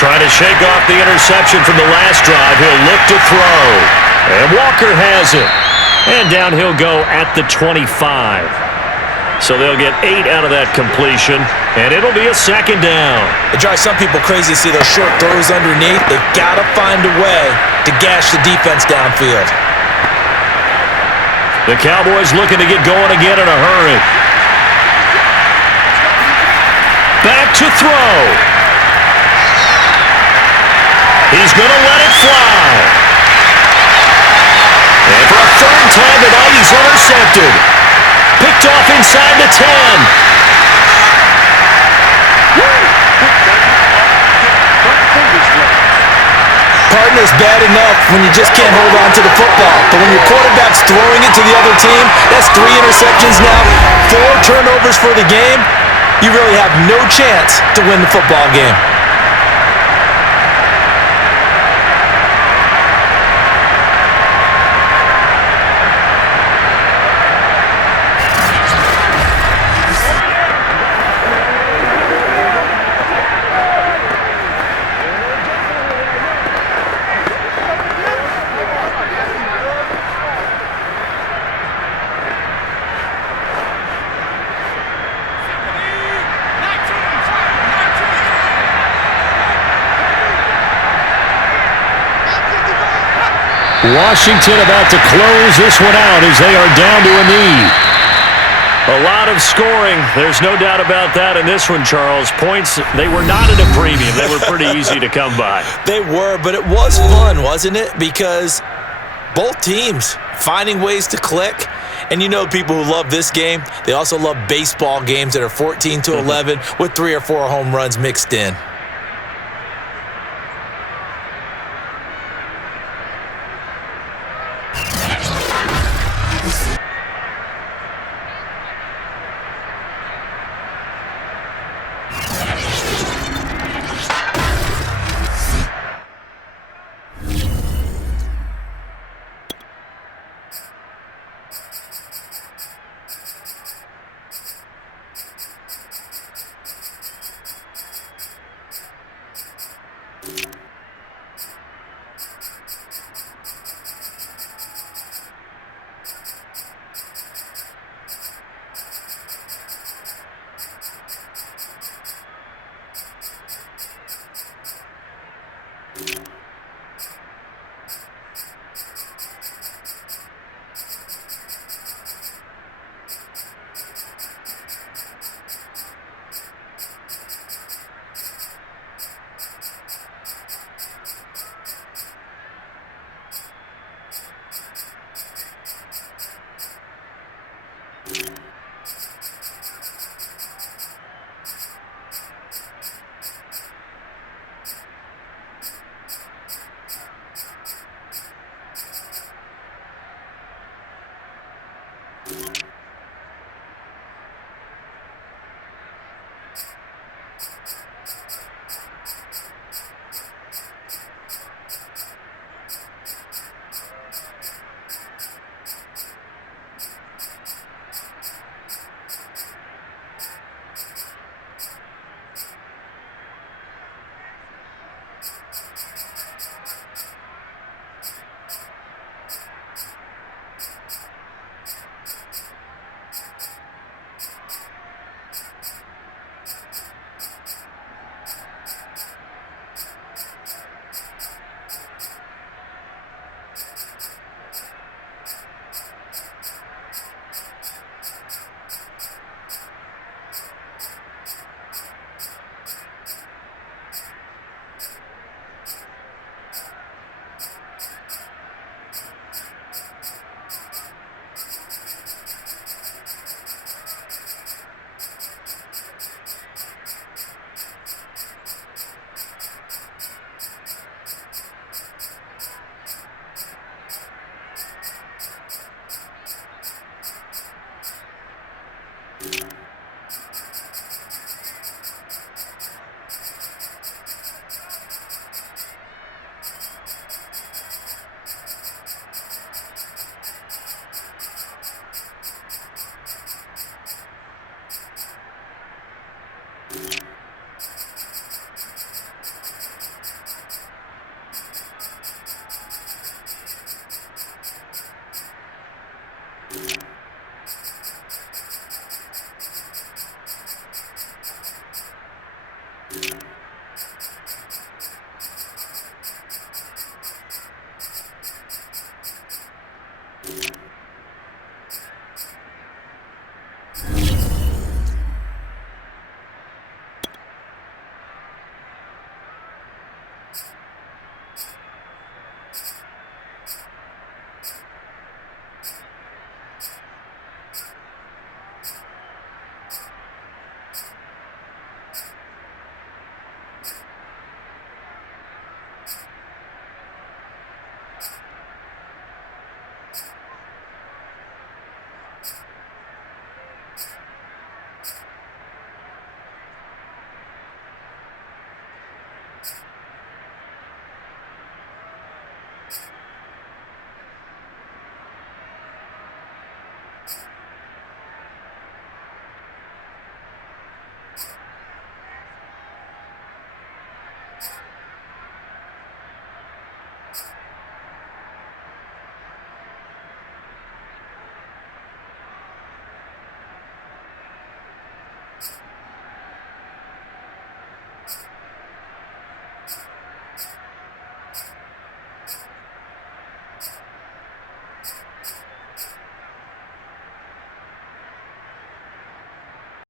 Trying to shake off the interception from the last drive. He'll look to throw. And Walker has it. And down he'll go at the 25. So they'll get 8 out of that completion. And it'll be a second down. It drives some people crazy to see those short throws underneath. They've got to find a way to gash the defense downfield. The Cowboys looking to get going again in a hurry. Back to throw. He's going to let it fly. And for a third time tonight, he's intercepted. Picked off inside the 10. Partner's bad enough when you just can't hold on to the football. But when your quarterback's throwing it to the other team, that's 3 interceptions now, 4 turnovers for the game. You really have no chance to win the football game. Washington about to close this one out as they are down to a knee. A lot of scoring. There's no doubt about that in this one, Charles. Points, they were not at a premium. They were pretty easy to come by. They were, but it was fun, wasn't it? Because both teams finding ways to click. And you know people who love this game, they also love baseball games that are 14-11 with 3 or 4 home runs mixed in.